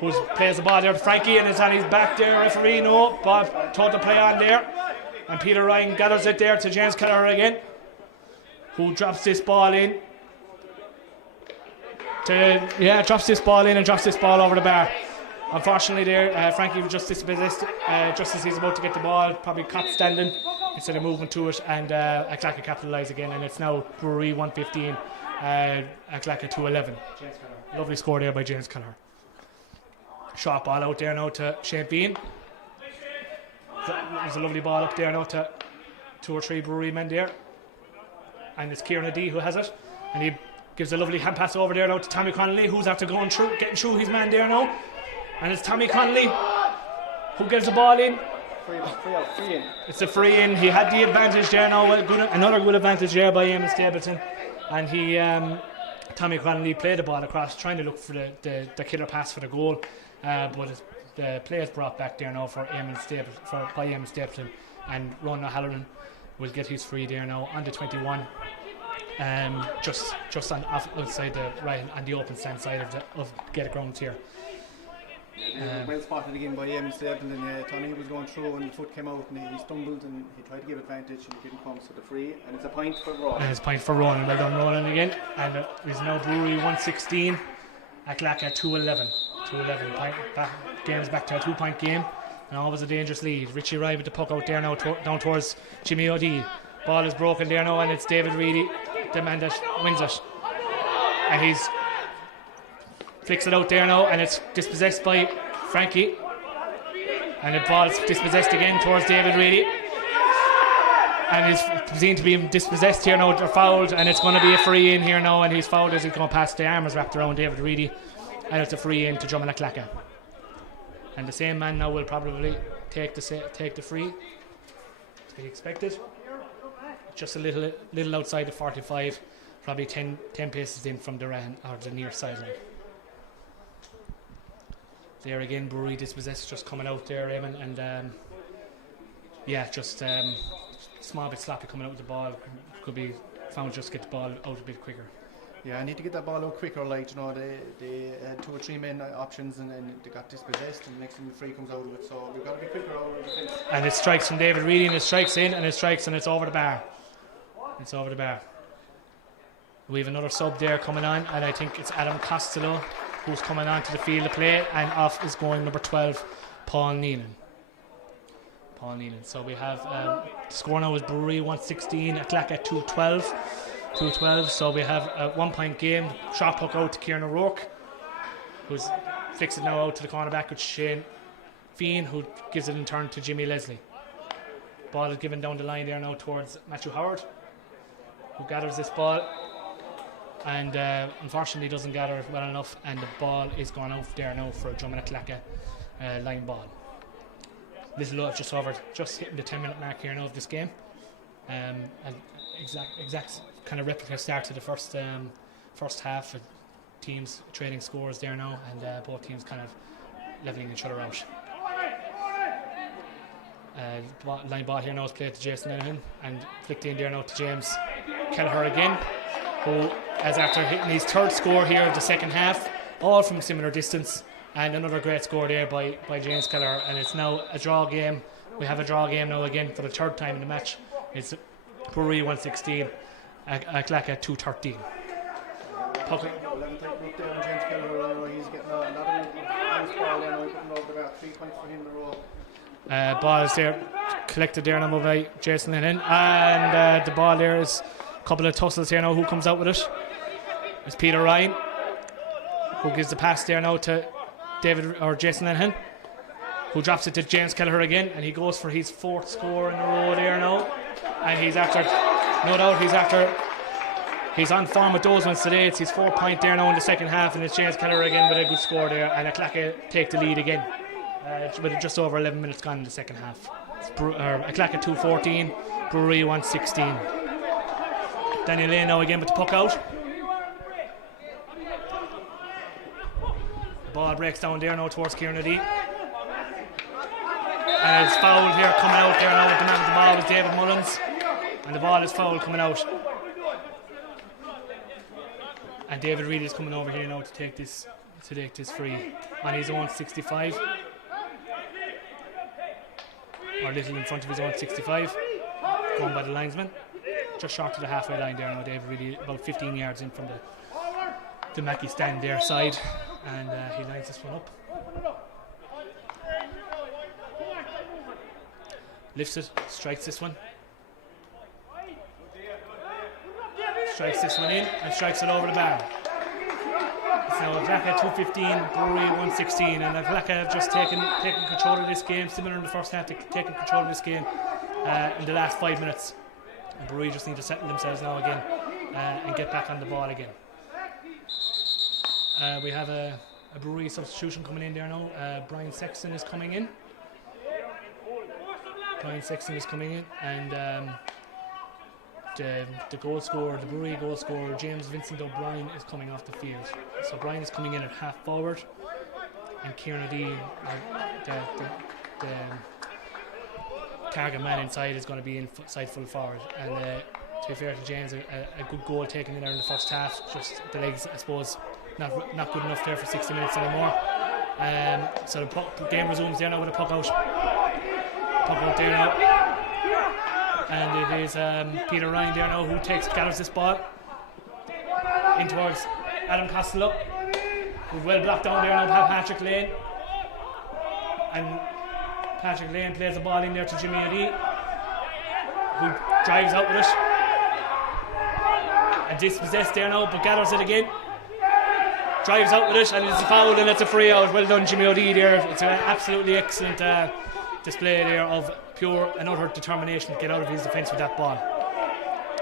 who plays the ball there to Frankie, and it's on his back there. Referee, no, ball told to play on there, and Peter Ryan gathers it there to James Kelleher again, who drops this ball in. Drops this ball over the bar. Unfortunately there, Frankie was just dispossessed just as he's about to get the ball, probably caught standing instead of moving to it, and Athlacca capitalise again, and it's now Bruree 115, Athlacca 211. Lovely score there by James Kelleher. Short ball out there now to Shane Bean. There's a lovely ball up there now to 2 or 3 Bruree men there, and it's Kieran O'Dea who has it, and he gives a lovely hand pass over there now to Tommy Connolly, who's after getting through his man there now, and it's Tommy Connolly who gets the ball in. Free in. It's a free in. He had the advantage there now. Another good advantage there by Eamon Stapleton, and Tommy Connolly played the ball across, trying to look for the killer pass for the goal, but the play is brought back there now for Eamon Stapleton, and Ronan O'Halloran will get his free there now on the 21, just on outside the right on the open stand side of Get Grounds here. Well spotted again by Eamon Stapleton, and Tony was going through and the foot came out and he stumbled and he tried to give advantage and he didn't come, so the free, and it's a point for Ronan. And it's a point for Ronan. Well done, Ronan again. And it is now Bruree 116, Athlacca 211. Game's back to a 2-point game, and always a dangerous lead. Richie Rye with the puck out there now down towards Jimmy O'Dea. Ball is broken there now, and it's David Reedy, the man that wins it, and he's flicks it out there now, and it's dispossessed by Frankie, and the ball's dispossessed again towards David Reedy, and he's seen to be dispossessed here now. They're fouled, and it's going to be a free in here now, and he's fouled as he's going past the arm is wrapped around David Reedy, and it's a free in to Dromin Athlacca, and the same man now will probably take the free to be expected, just a little outside the 45, probably 10 paces in from the near sideline. There again, Bruree dispossessed, just coming out there, Eamon, and small bit sloppy coming out with the ball. Could be found just get the ball out a bit quicker. Yeah, I need to get that ball out quicker. Like, you know, they had 2 or 3 men options, and they got dispossessed, and the next thing the free comes out of it. So we've got to be quicker out of the defence. And it strikes from David Reedy, and it strikes in, and it strikes, and it's over the bar. It's over the bar. We have another sub there coming on, and I think it's Adam Costello who's coming on to the field of play, and off is going number 12, Paul Nealon. So we have the score now is Bruree 116, Athlacca 212. So we have a 1 point game. Shot puck out to Kieran O'Rourke, who's flicks it now out to the cornerback with Shane Fian, who gives it in turn to Jimmy Leslie. Ball is given down the line there now towards Matthew Howard, who gathers this ball and unfortunately doesn't gather it well enough, and the ball is gone out there now for a Dromin Athlacca line ball. Little Love just hitting the 10-minute mark here now of this game. An exact kind of replica start to the first half. Teams trading scores there now, and both teams kind of leveling each other out. Line ball here now is played to Jason Lenihan and flicked in there now to James Kelleher again, who, as after hitting his 3rd score here of the second half, all from a similar distance, and another great score there by James Kelleher, and it's now a draw game. We have a draw game now again for the 3rd time in the match. It's Bruree 116, Athlacca 213. James Kelleher, he's getting a lot of ball there now, putting over about 3 points for him in a row. Ball is there collected there now by Jason Lenihan, and the ball there is a couple of tussles here now. Who comes out with it? It's Peter Ryan, who gives the pass there now to Jason Lenihan, who drops it to James Kelleher again, and he goes for his 4th score in a row there now, and he's on form with those ones today. It's his 4th point there now in the second half, and it's James Kelleher again with a good score there, and Athlacca take the lead again with just over 11 minutes gone in the second half. It's Athlacca 214, Bruree 116. Daniel Lane now again with the puck out. Ball breaks down there now towards Kieran O'Dea. And it's fouled here, coming out there now. The man with the ball is David Mullins. And the ball is fouled coming out. And David Reedy is coming over here now to take this free on his own 65. Or a little in front of his own 65. Going by the linesman. Just short of the halfway line there now. David Reedy about 15 yards in from the Mackey stand there side. And he lines this one up. Lifts it, strikes this one. Strikes this one in and strikes it over the bar. It's now Athlacca 215, Bruree 116, and Athlacca have just taken control of this game, similar in the first half, taking control of this game in the last 5 minutes. And Bruree just need to settle themselves now again and get back on the ball again. We have a Bruree substitution coming in there now. Brian Sexton is coming in. And the goal scorer, the Bruree goal scorer, James Vincent O'Brien, is coming off the field. So Brian is coming in at half forward, and Kieran O'Dea, the target man inside, is going to be inside full forward. And to be fair to James, a good goal taken in there in the first half. Just the legs, I suppose, not good enough there for 60 minutes anymore. So the game resumes there now with a puck out. Puck out there now. And it is Peter Ryan there now who gathers this ball in towards Adam Costello, who's well blocked down there now by Patrick Lane. And Patrick Lane plays the ball in there to Jimmy O'Dea, who drives out with it. And dispossessed there now, but gathers it again. Drives out with it, and it's a foul, and it's a free out. Well done, Jimmy O'Dea there. It's an absolutely excellent display there of pure and utter determination to get out of his defence with that ball.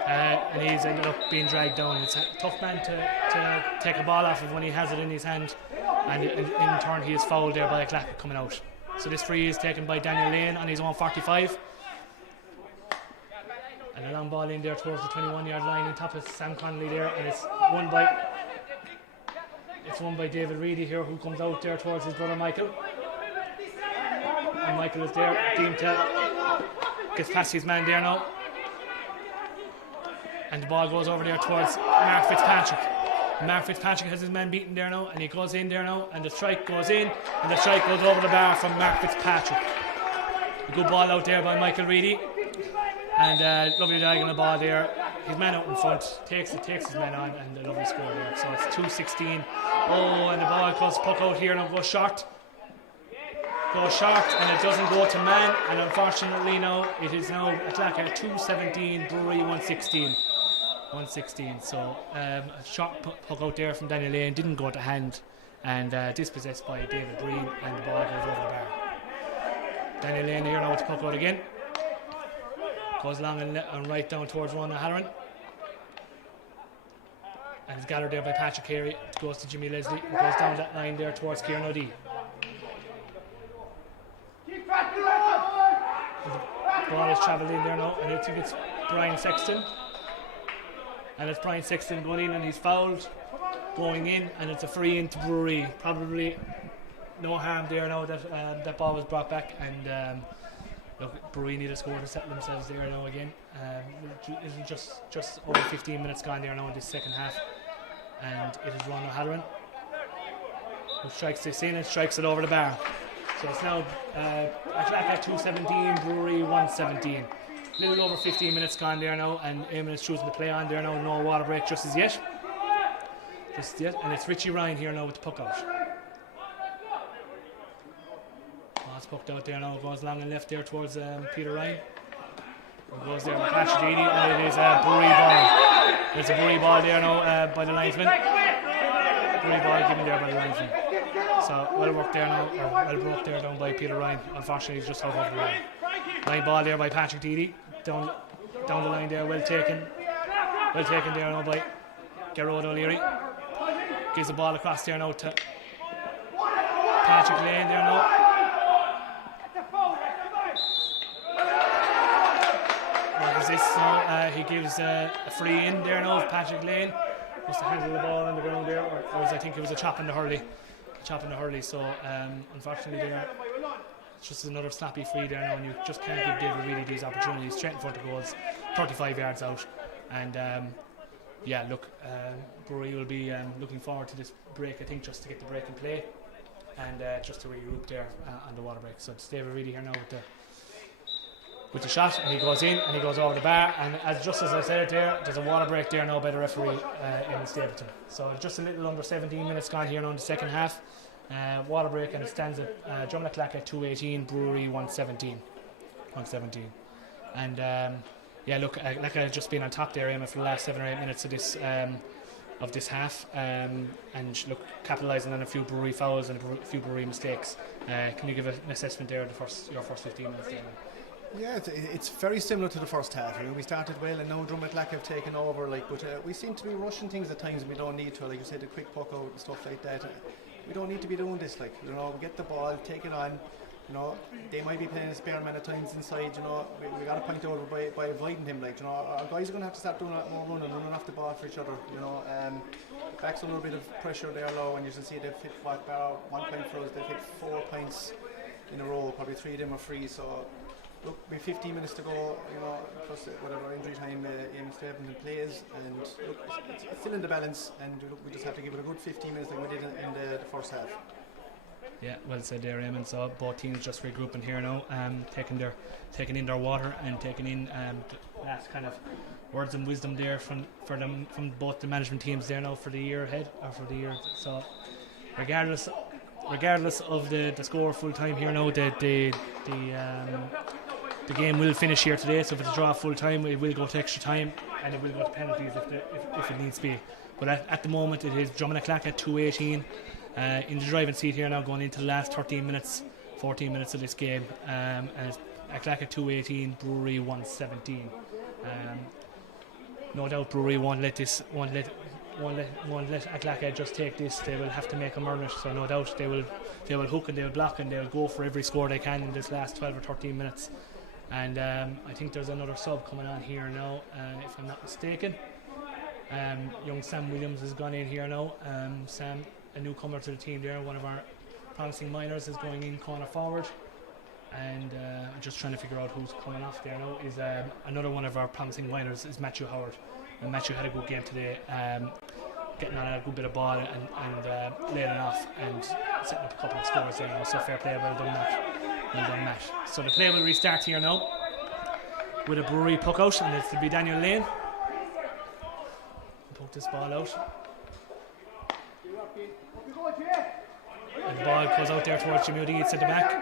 And he's ended up being dragged down. It's a tough man to take a ball off of when he has it in his hand, and in turn he is fouled there by Athlacca coming out. So this free is taken by Daniel Lane on his own 45. And a long ball in there towards the 21-yard line on top of Sam Connolly there, and it's won by David Reedy here, who comes out there towards his brother Michael. And Michael is there, deemed to gets past his man there now. And the ball goes over there towards Mark Fitzpatrick. Mark Fitzpatrick has his man beaten there now, and he goes in there now, and the strike goes in, and the strike goes over the bar from Mark Fitzpatrick. A good ball out there by Michael Reedy, and lovely diagonal ball there. His man out in front takes his man on, and a lovely score there. So it's 2-16. Oh, and the ball goes puck out here and goes short. And it doesn't go to man, and unfortunately now it is now Athlacca 2-17, Bruree 1-16. 1-16. So a short puck out there from Daniel Lane didn't go to hand, and dispossessed by David Breen, and the ball goes over the bar. Daniel Lane here now with the puck out again. Goes long and right down towards Ron O'Halloran. And it's gathered there by Patrick Carey. It goes to Jimmy Leslie. It goes down that line there towards Kieran O'Dea. The ball is travelled in there now, and I think it's Brian Sexton. And it's Brian Sexton going in, and he's fouled going in, and it's a free into Bruree. Probably no harm there now that that ball was brought back, and look, Bruree need a score to settle themselves there now again. Isn't just over 15 minutes gone there now in this second half, and it is Ron O'Halloran who strikes this in and strikes it over the bar. So it's now Athlacca 2-17, Bruree 1-17. A little over 15 minutes gone there now, and Eamon is choosing to play on there now. No water break just as yet. And it's Richie Ryan here now with the puck out. It's pucked out there now, goes long and left there towards Peter Ryan. It goes there with Patrick Didi, and it is a Bruree ball. There's a Bruree ball there now by the linesman. Bruree ball given there by the linesman. So well worked there now, or well broke there down by Peter Ryan. Unfortunately, he's just out of the line. Line ball there by Patrick Didi. Down the line there, well taken there now by Gerard O'Leary. Gives the ball across there now to Patrick Lane there now. What is this now? He gives a free in there now of Patrick Lane. Must have handled the ball on the ground there, or I think it was a chop in the hurley. So unfortunately there, it's just another snappy free there now, and you just can't give David Reedy these opportunities. Straight in front of goals, 35 yards out, and Bruree will be looking forward to this break, I think, just to get the break in play, and just to regroup there on the water break. So it's David Reedy here now with the shot, and he goes in and he goes over the bar, and just as I said it there, there's a water break there now by the referee in Stapleton. So just a little under 17 minutes gone here now in the second half. Water break, and it stands at Dromin Athlacca 2-18, Bruree 1-17. And Athlacca has just been on top there, Emma, for the last 7 or 8 minutes of this half, and look, capitalising on a few Bruree fouls and a few Bruree mistakes. Can you give an assessment there of your first 15 minutes there? Yeah, it's very similar to the first half. You know, we started well, and now Dromin Athlacca have taken over. But we seem to be rushing things at times, and we don't need to. Like you said, the quick puck out and stuff like that. We don't need to be doing this. Like, you know, get the ball, take it on. You know, they might be playing a spare man at times inside. You know, we got to point out by avoiding him. Like, you know, our guys are going to have to start doing a lot more running off the ball for each other. You know, backs a little bit of pressure there low, and you can see they've hit 1 point for us. They've hit 4 points in a row. Probably 3 of them are free. So. Look, we have 15 minutes to go, you know, plus whatever injury time Eamon Stapleton plays, and look, it's still in the balance, and look, we just have to give it a good 15 minutes like we did in the first half. Yeah, well said there, Eamon. So both teams just regrouping here now, taking in their water and taking in the last kind of words and wisdom there from both the management teams there now for the year ahead, or for the year. So regardless of the score full time here now, the game will finish here today. So if it's a draw full time, it will go to extra time, and it will go to penalties if it needs to be. But at the moment, it is Dromin Athlacca 2-18 in the driving seat here now, going into the last 14 minutes of this game, and it's Athlacca 2-18, Bruree 1-17. No doubt Bruree won't let Athlacca just take this. They will have to make them earn it. So no doubt they will hook and they will block and they will go for every score they can in this last 12 or 13 minutes. And I think there's another sub coming on here now, if I'm not mistaken. Young Sam Williams has gone in here now. Sam, a newcomer to the team there, one of our promising minors, is going in corner forward. And I'm just trying to figure out who's coming off there now. Is another one of our promising minors is Matthew Howard. And Matthew had a good game today. getting on a good bit of ball and laying it off and setting up a couple of scores there now. So fair play, well done Matt. So the play will restart here now with a Bruree puck out, and it's to be Daniel Lane. Poke this ball out. And the ball goes out there towards Jimmy O'Dea, it's at the back.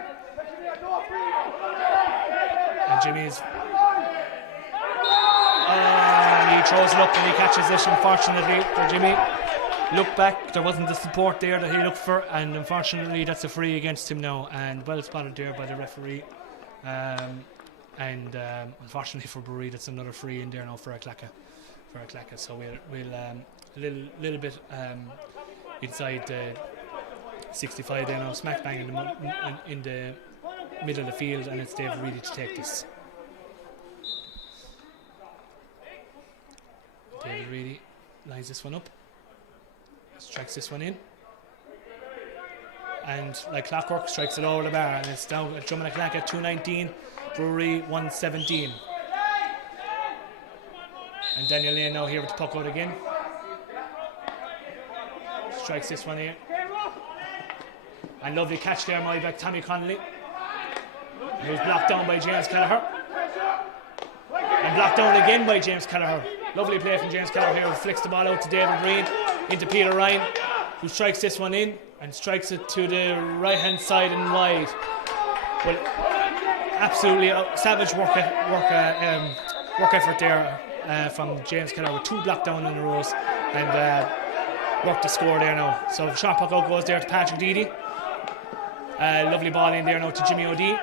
And Jimmy's he throws it up and he catches it, unfortunately for Jimmy. Look back, there wasn't the support there that he looked for, and unfortunately that's a free against him now, and well spotted there by the referee. Unfortunately for Bruree, that's another free in there now for Athlacca. So we'll a little bit inside the 65 there now, smack bang in the middle of the field, and it's David Reedy to take this. David Reedy lines this one up, strikes this one in, and like clockwork strikes it over the bar, and it's down at Dromin at 219, Bruree 117. And Daniel Lane now here with the puck out again, strikes this one here, and lovely catch there by back Tommy Connolly, who's blocked down by James Kelleher, and blocked down again by James Kelleher. Lovely play from James Kelleher here, who flicks the ball out to David Breen into Peter Ryan, who strikes this one in and strikes it to the right hand side and wide. Well, absolutely savage work effort there from James Kelleher with 2 blocked down in the rows, and worked the score there now. So shot puck out goes there to Patrick Deedy. Lovely ball in there now to Jimmy O'Dea,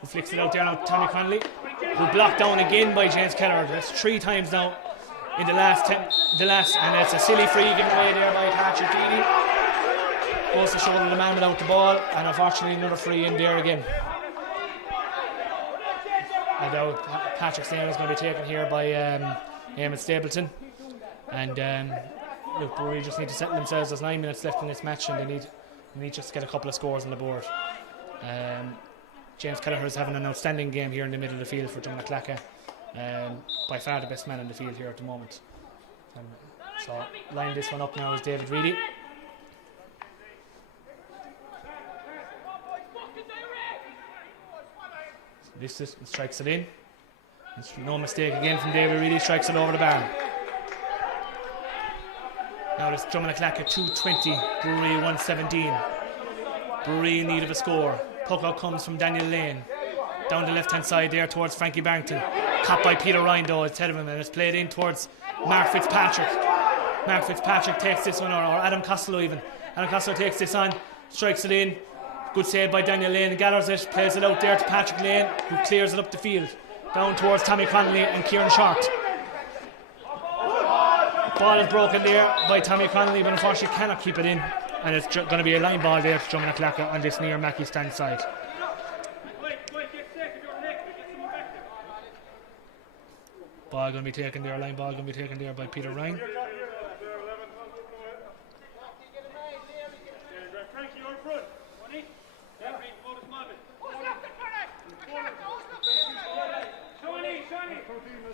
who flicks it out there now to Tommy Connolly, who blocked down again by James Kelleher. That's 3 times now in the last, and it's a silly free given away there by Patrick Deedy. Goes to shoulder the man without the ball, and unfortunately another free in there again. And now Patrick's name is going to be taken here by Eamon Stapleton. And look, Bruree just need to settle themselves. There's 9 minutes left in this match, and they need just to get a couple of scores on the board. James Kelleher is having an outstanding game here in the middle of the field for Athlacca. By far the best man in the field here at the moment. So lining this one up now is David Reedy. This strikes it in. It's no mistake again from David Reedy, strikes it over the bar. Now it's Athlacca 220, Bruree 117. Bruree in need of a score. Puck out comes from Daniel Lane. Down the left hand side there towards Frankie Barrington. Caught by Peter Ryan though, it's ahead of him, and it's played in towards Mark Fitzpatrick. Mark Fitzpatrick takes this one, or Adam Costello even. Adam Costello takes this on, strikes it in. Good save by Daniel Lane, gathers it, plays it out there to Patrick Lane, who clears it up the field. Down towards Tommy Connolly and Kieran Short. Ball is broken there by Tommy Connolly, but unfortunately cannot keep it in. And it's going to be a line ball there to Dromin Athlacca on this near Mackey stand side. Ball going to be taken there, line ball going to be taken there by Peter Ryan.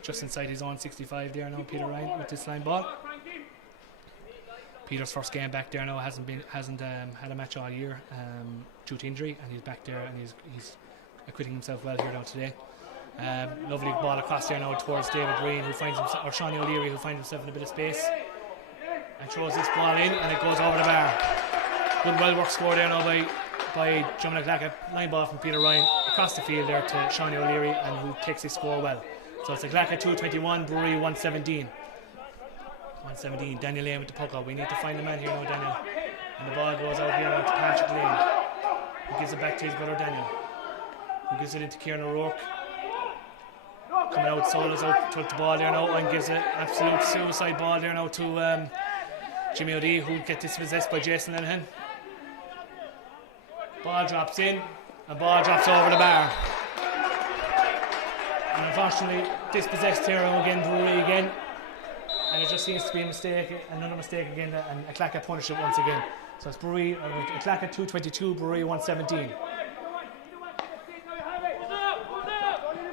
Just inside his own 65 there now, Peter Ryan with this line ball. Peter's first game back there now, hasn't had a match all year due to injury, and he's back there and he's acquitting himself well here now today. Lovely ball across there now towards David Breen, who finds himself, or Shawnee O'Leary, who finds himself in a bit of space and throws this ball in, and it goes over the bar. Good well work score there now by Dromin Athlacca. Line ball from Peter Ryan across the field there to Shawnee O'Leary, and who takes his score well. So it's Athlacca 221, Bruree 117. 117, Daniel Lane with the puck out. We need to find the man here now, Daniel. And the ball goes out here now to Patrick Lane, who gives it back to his brother Daniel, who gives it into Kieran O'Rourke. Coming out, solos out, took the ball there now and gives an absolute suicide ball there now to Jimmy O'Dea, who will get dispossessed by Jason Lenihan. Ball drops in, and ball drops over the bar. And unfortunately, dispossessed here again, Bruree again. And it just seems to be a mistake, another mistake again, and Athlacca punish it once again. So it's Bruree, Athlacca 222, Bruree 117.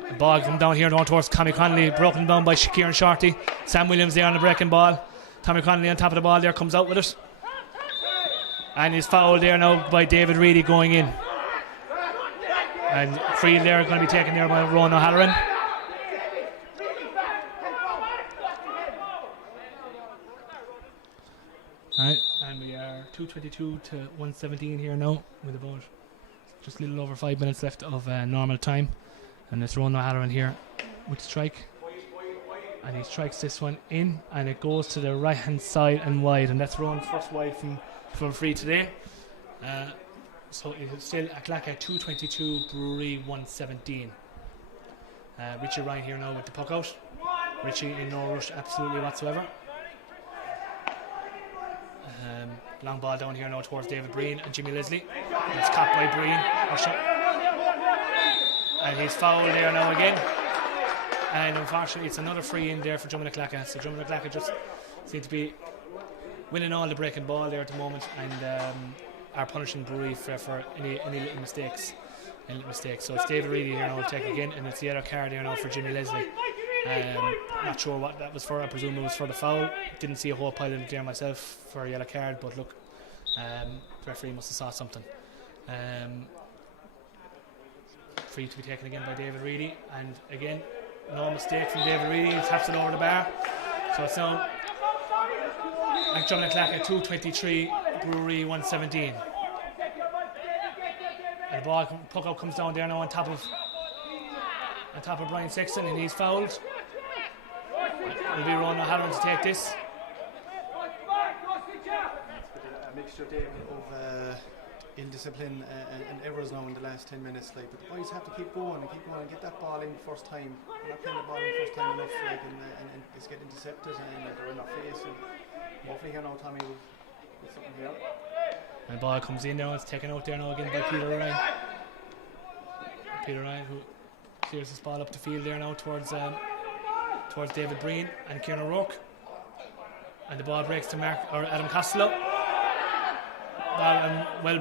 The ball comes down here, down towards Tommy Connolly, broken down by Kieran Shorty. Sam Williams there on the breaking ball. Tommy Connolly on top of the ball there, comes out with it. And he's fouled there now by David Reedy going in. And free there going to be taken there by Ronan O'Halloran. Right, and we are 2:22 to 1:17 here now, with about just a little over 5 minutes left of normal time. And it's Ronan O'Halloran here with the strike. And he strikes this one in, and it goes to the right hand side and wide, and that's Ronan first wide from free today. So it's still Athlacca 2:22, Bruree 1:17. Richie Ryan here now with the puck out. Richie in no rush absolutely whatsoever. Long ball down here now towards David Breen and Jimmy Leslie. It's caught by Breen. And he's fouled there now again. And unfortunately it's another free in there for Dromin Athlacca. So Dromin Athlacca just seem to be winning all the breaking ball there at the moment, and are punishing Bruree for any little mistakes. So it's David Reedy here now will take again, and it's the other card here now for Jimmy Leslie. Not sure what that was for. I presume it was for the foul. Didn't see a whole pile of it there myself for a yellow card, but look, the referee must have saw something. Free to be taken again by David Reedy, and again no mistake from David Reedy. He taps it over the bar. So it's now Dromin Athlacca 2:23, Bruree 1:17. And the ball puck out comes down there now on top of Brian Sexton, and he's fouled. It'll be Ronan O'Halloran to take this. A mixture, David, of indiscipline and errors now in the last 10 minutes. But the boys have to keep going and get that ball in first time. They're not playing the ball in first time enough, and it's getting intercepted, and they're in our face. And hopefully here now Tommy will get something here. And the ball comes in now, it's taken out there now again by Peter Ryan. Peter Ryan, who clears this ball up the field there now towards David Breen and Kieran O'Rourke. And the ball breaks to Adam Costello. Well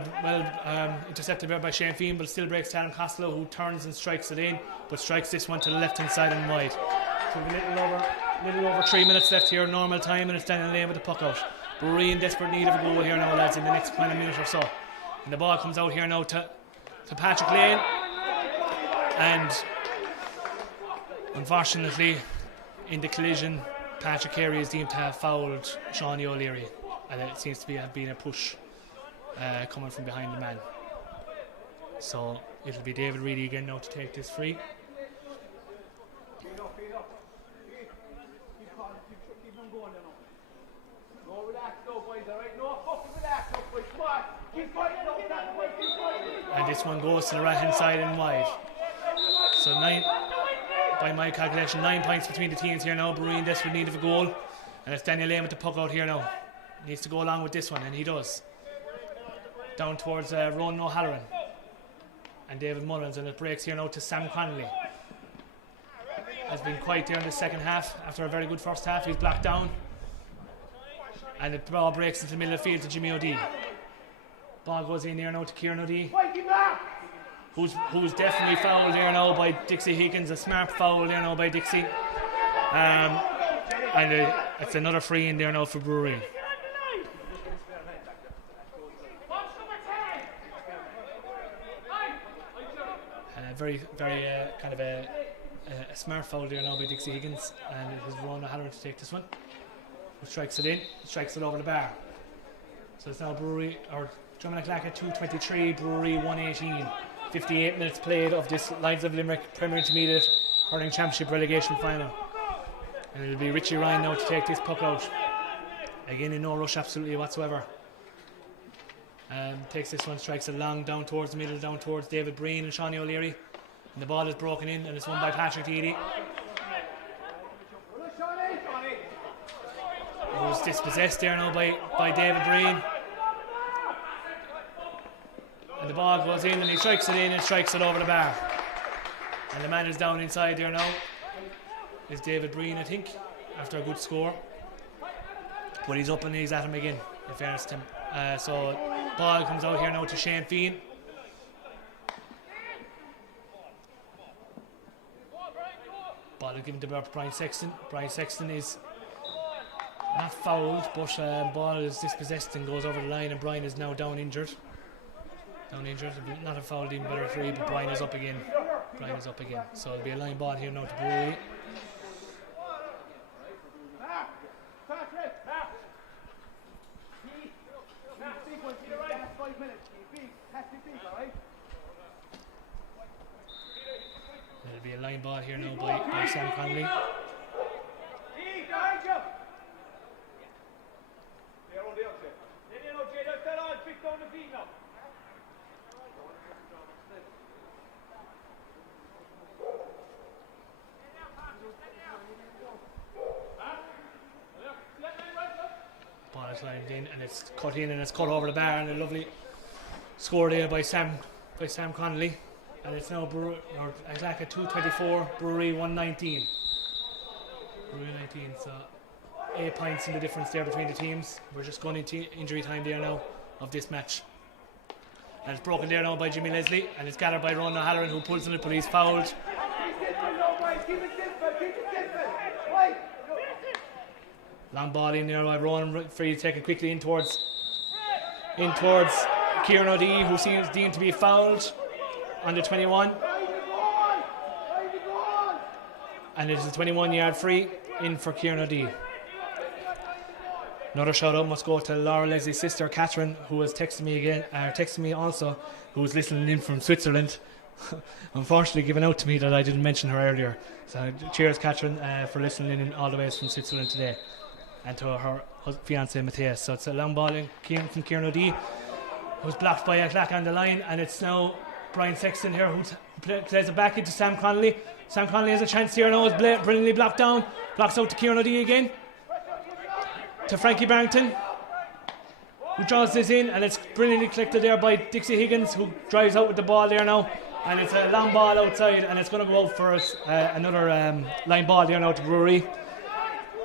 intercepted there by Shane Feehan, but still breaks to Adam Costello, who turns and strikes it in, but strikes this one to the left hand side and wide. So a little over 3 minutes left here, normal time, and it's down in the lane with the puck out. Bruree in desperate need of a goal here now, lads, in the next kind of minute or so. And the ball comes out here now to Patrick Lane, and unfortunately in the collision Patrick Carey is deemed to have fouled Shawnee O'Leary, and it seems to have been a push coming from behind the man. So it'll be David Reedy again now to take this free. And this one goes to the right hand side and wide. So by my calculation, 9 points between the teams here now. Bruree in desperate need of a goal, and it's Daniel Lane with the puck out here now. Needs to go along with this one, and he does. Down towards Ronan O'Halloran and David Mullins, and it breaks here now to Sam Connolly. Has been quiet there in the second half after a very good first half. He's blocked down, and the ball breaks into the middle of the field to Jimmy O'Dea. Ball goes in there now to Kieran O'Dea, who's definitely fouled there now by Dixie Higgins. A smart foul there now by Dixie, and it's another free in there now for Bruree. Very kind of a smart foul there now by Dixie Higgins, and it was Ronan O'Halloran to take this one, who strikes it in, strikes it over the bar. So it's now Dromin Athlacca 2:23, Bruree 1:18. 58 minutes played of this Lions of Limerick Premier Intermediate Hurling Championship relegation final, and it'll be Richie Ryan now to take this puck out again in no rush absolutely whatsoever. Takes this one, strikes it long down towards the middle, down towards David Breen and Shawnee O'Leary, and the ball is broken in, and it's won by Patrick Deedy, who's dispossessed there now by David Breen. And the ball goes in, and he strikes it in and strikes it over the bar, and the man is down inside there now is David Breen, I think, after a good score, but he's up and he's at him again, in fairness to him. So ball comes out here now to Shane Feehan. Ball is given to Brian Sexton. Brian Sexton is not fouled, but ball is dispossessed and goes over the line, and Brian is now down injured. Not a foul, even better free, but Brian is up again. So it'll be a line ball here now to Bruree. It'll be a line ball here now by Sam Connolly. Ball is lined in and it's cut in and it's cut over the bar, and a lovely score there by Sam Connolly. And it's now Athlacca 224, Bruree 119. Bruree 19, so 8 points in the difference there between the teams. We're just going into injury time there now of this match. And it's broken there now by Jimmy Leslie, and it's gathered by Ron O'Halloran, who pulls in it, but he's fouled. Long ball in there by Ron, free to take it quickly in towards Kieran O'Dea, who seems deemed to be fouled. Under 21, and it is a 21-yard free in for Kieran O'Dea. Another shout out must go to Laura Leslie's sister Catherine, who was texting me also, who was listening in from Switzerland. Unfortunately given out to me that I didn't mention her earlier, so cheers Catherine for listening in all the way from Switzerland today, and to her fiance Matthias. So it's a long ball in from Kieran O'Dea, who's blocked by Athlacca on the line, and it's now Brian Sexton here who plays it back into Sam Connolly. Sam Connolly has a chance here now, is brilliantly blocked down, blocks out to Kieran O'Dea again, to Frankie Barrington, who draws this in, and it's brilliantly collected there by Dixie Higgins, who drives out with the ball there now, and it's a long ball outside, and it's going to go out for us, another line ball there now to Bruree,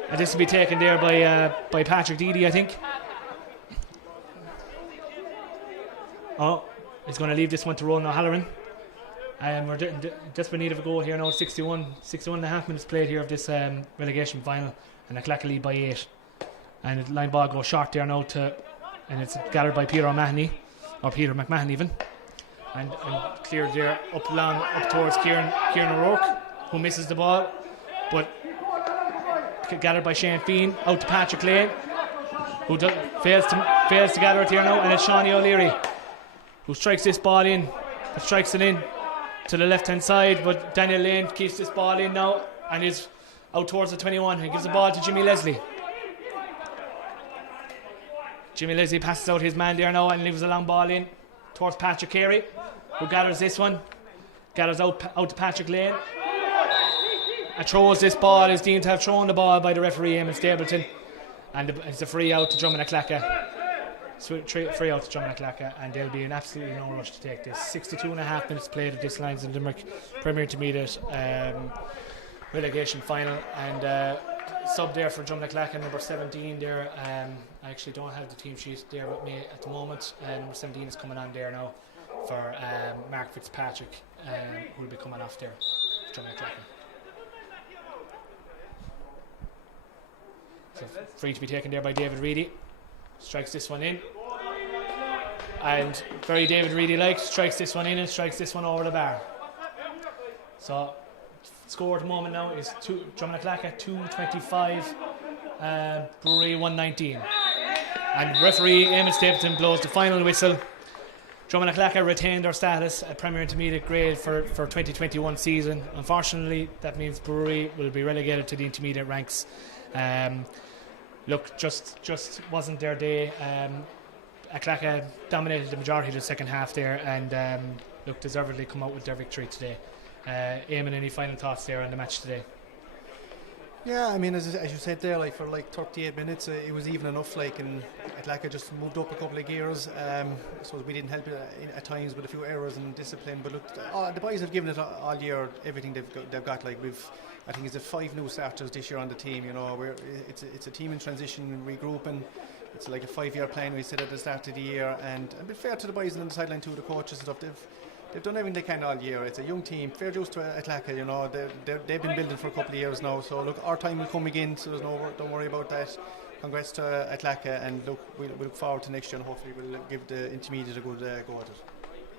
and this will be taken there by Patrick Deedy, I think. Oh, he's going to leave this one to Ronan O'Halloran. We're desperate need of a goal here now. 61 and a half minutes played here of this relegation final, and Athlacca lead by 8. And the line ball goes short there now and it's gathered by Peter McMahon even, and cleared there up towards Kieran O'Rourke, who misses the ball, but gathered by Shane Fean out to Patrick Lane, who fails to gather it here now, and it's Shawnee O'Leary who strikes this ball in, strikes it in to the left hand side, but Daniel Lane keeps this ball in now and is out towards the 21. He gives the ball to Jimmy Leslie. Jimmy Leslie passes out his man there now and leaves a long ball in towards Patrick Carey, who gathers this one, gathers out to Patrick Lane, and throws this ball. Is deemed to have thrown the ball by the referee Eamon Stapleton, and it's a free out to Dromin Athlacca. Free out to Dromin Athlacca, and there'll be an absolutely no rush to take this. 62 and a half minutes played at this Lions and Limerick Premier Intermediate relegation final, and sub there for Dromin Athlacca, number 17 there. I actually don't have the team sheet there with me at the moment. Number 17 is coming on there now for Mark Fitzpatrick, who will be coming off there for Dromin Athlacca. So free to be taken there by David Reedy. Strikes this one in, and very David Reedy-like, strikes this one in and strikes this one over the bar. So score at the moment now is Dromin Athlacca 225, Bruree 119, and referee Eamon Stapleton blows the final whistle. Dromin Athlacca retained their status at Premier Intermediate grade for 2021 season. Unfortunately, that means Bruree will be relegated to the intermediate ranks. Look, just wasn't their day. Athlacca dominated the majority of the second half there, and look, deservedly come out with their victory today. Eamon, any final thoughts there on the match today? Yeah, I mean, as you said there, like for like 38 minutes, it was even enough. Like, and Athlacca just moved up a couple of gears. So we didn't help it at times with a few errors and discipline. But look, the boys have given it all year, everything they've got. Like I think it's 5 new starters this year on the team. You know, it's a team in transition, regrouping. It's like a 5-year plan we said at the start of the year, and a bit fair to the boys on the sideline too, the coaches and stuff. they've done everything they can all year. It's a young team, fair dues to Athlacca, you know, they've been building for a couple of years now. So look, our time will come again, so don't worry about that. Congrats to Athlacca, and look, we look forward to next year, and hopefully we'll give the intermediate a good go at it.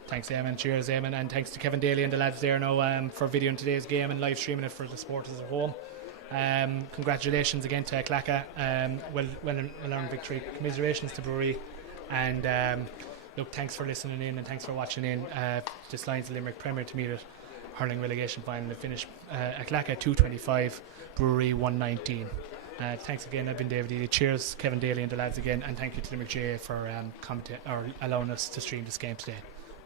Thanks, Eamon. Cheers, Eamon, and thanks to Kevin Daly and the lads there now for videoing today's game and live streaming it for the supporters at home. Congratulations again to Athlacca. Well-earned victory. Commiserations to Bruree, and look, thanks for listening in and thanks for watching in. This Lions of Limerick Premier Intermediate hurling relegation final. The finish Athlacca 225, Bruree 119. Thanks again. I've been David Ely. Cheers, Kevin Daly and the lads again, and thank you to Limerick GA for allowing us to stream this game today.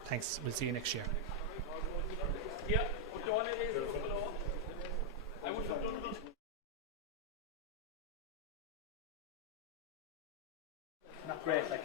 Thanks. We'll see you next year. Not great, like.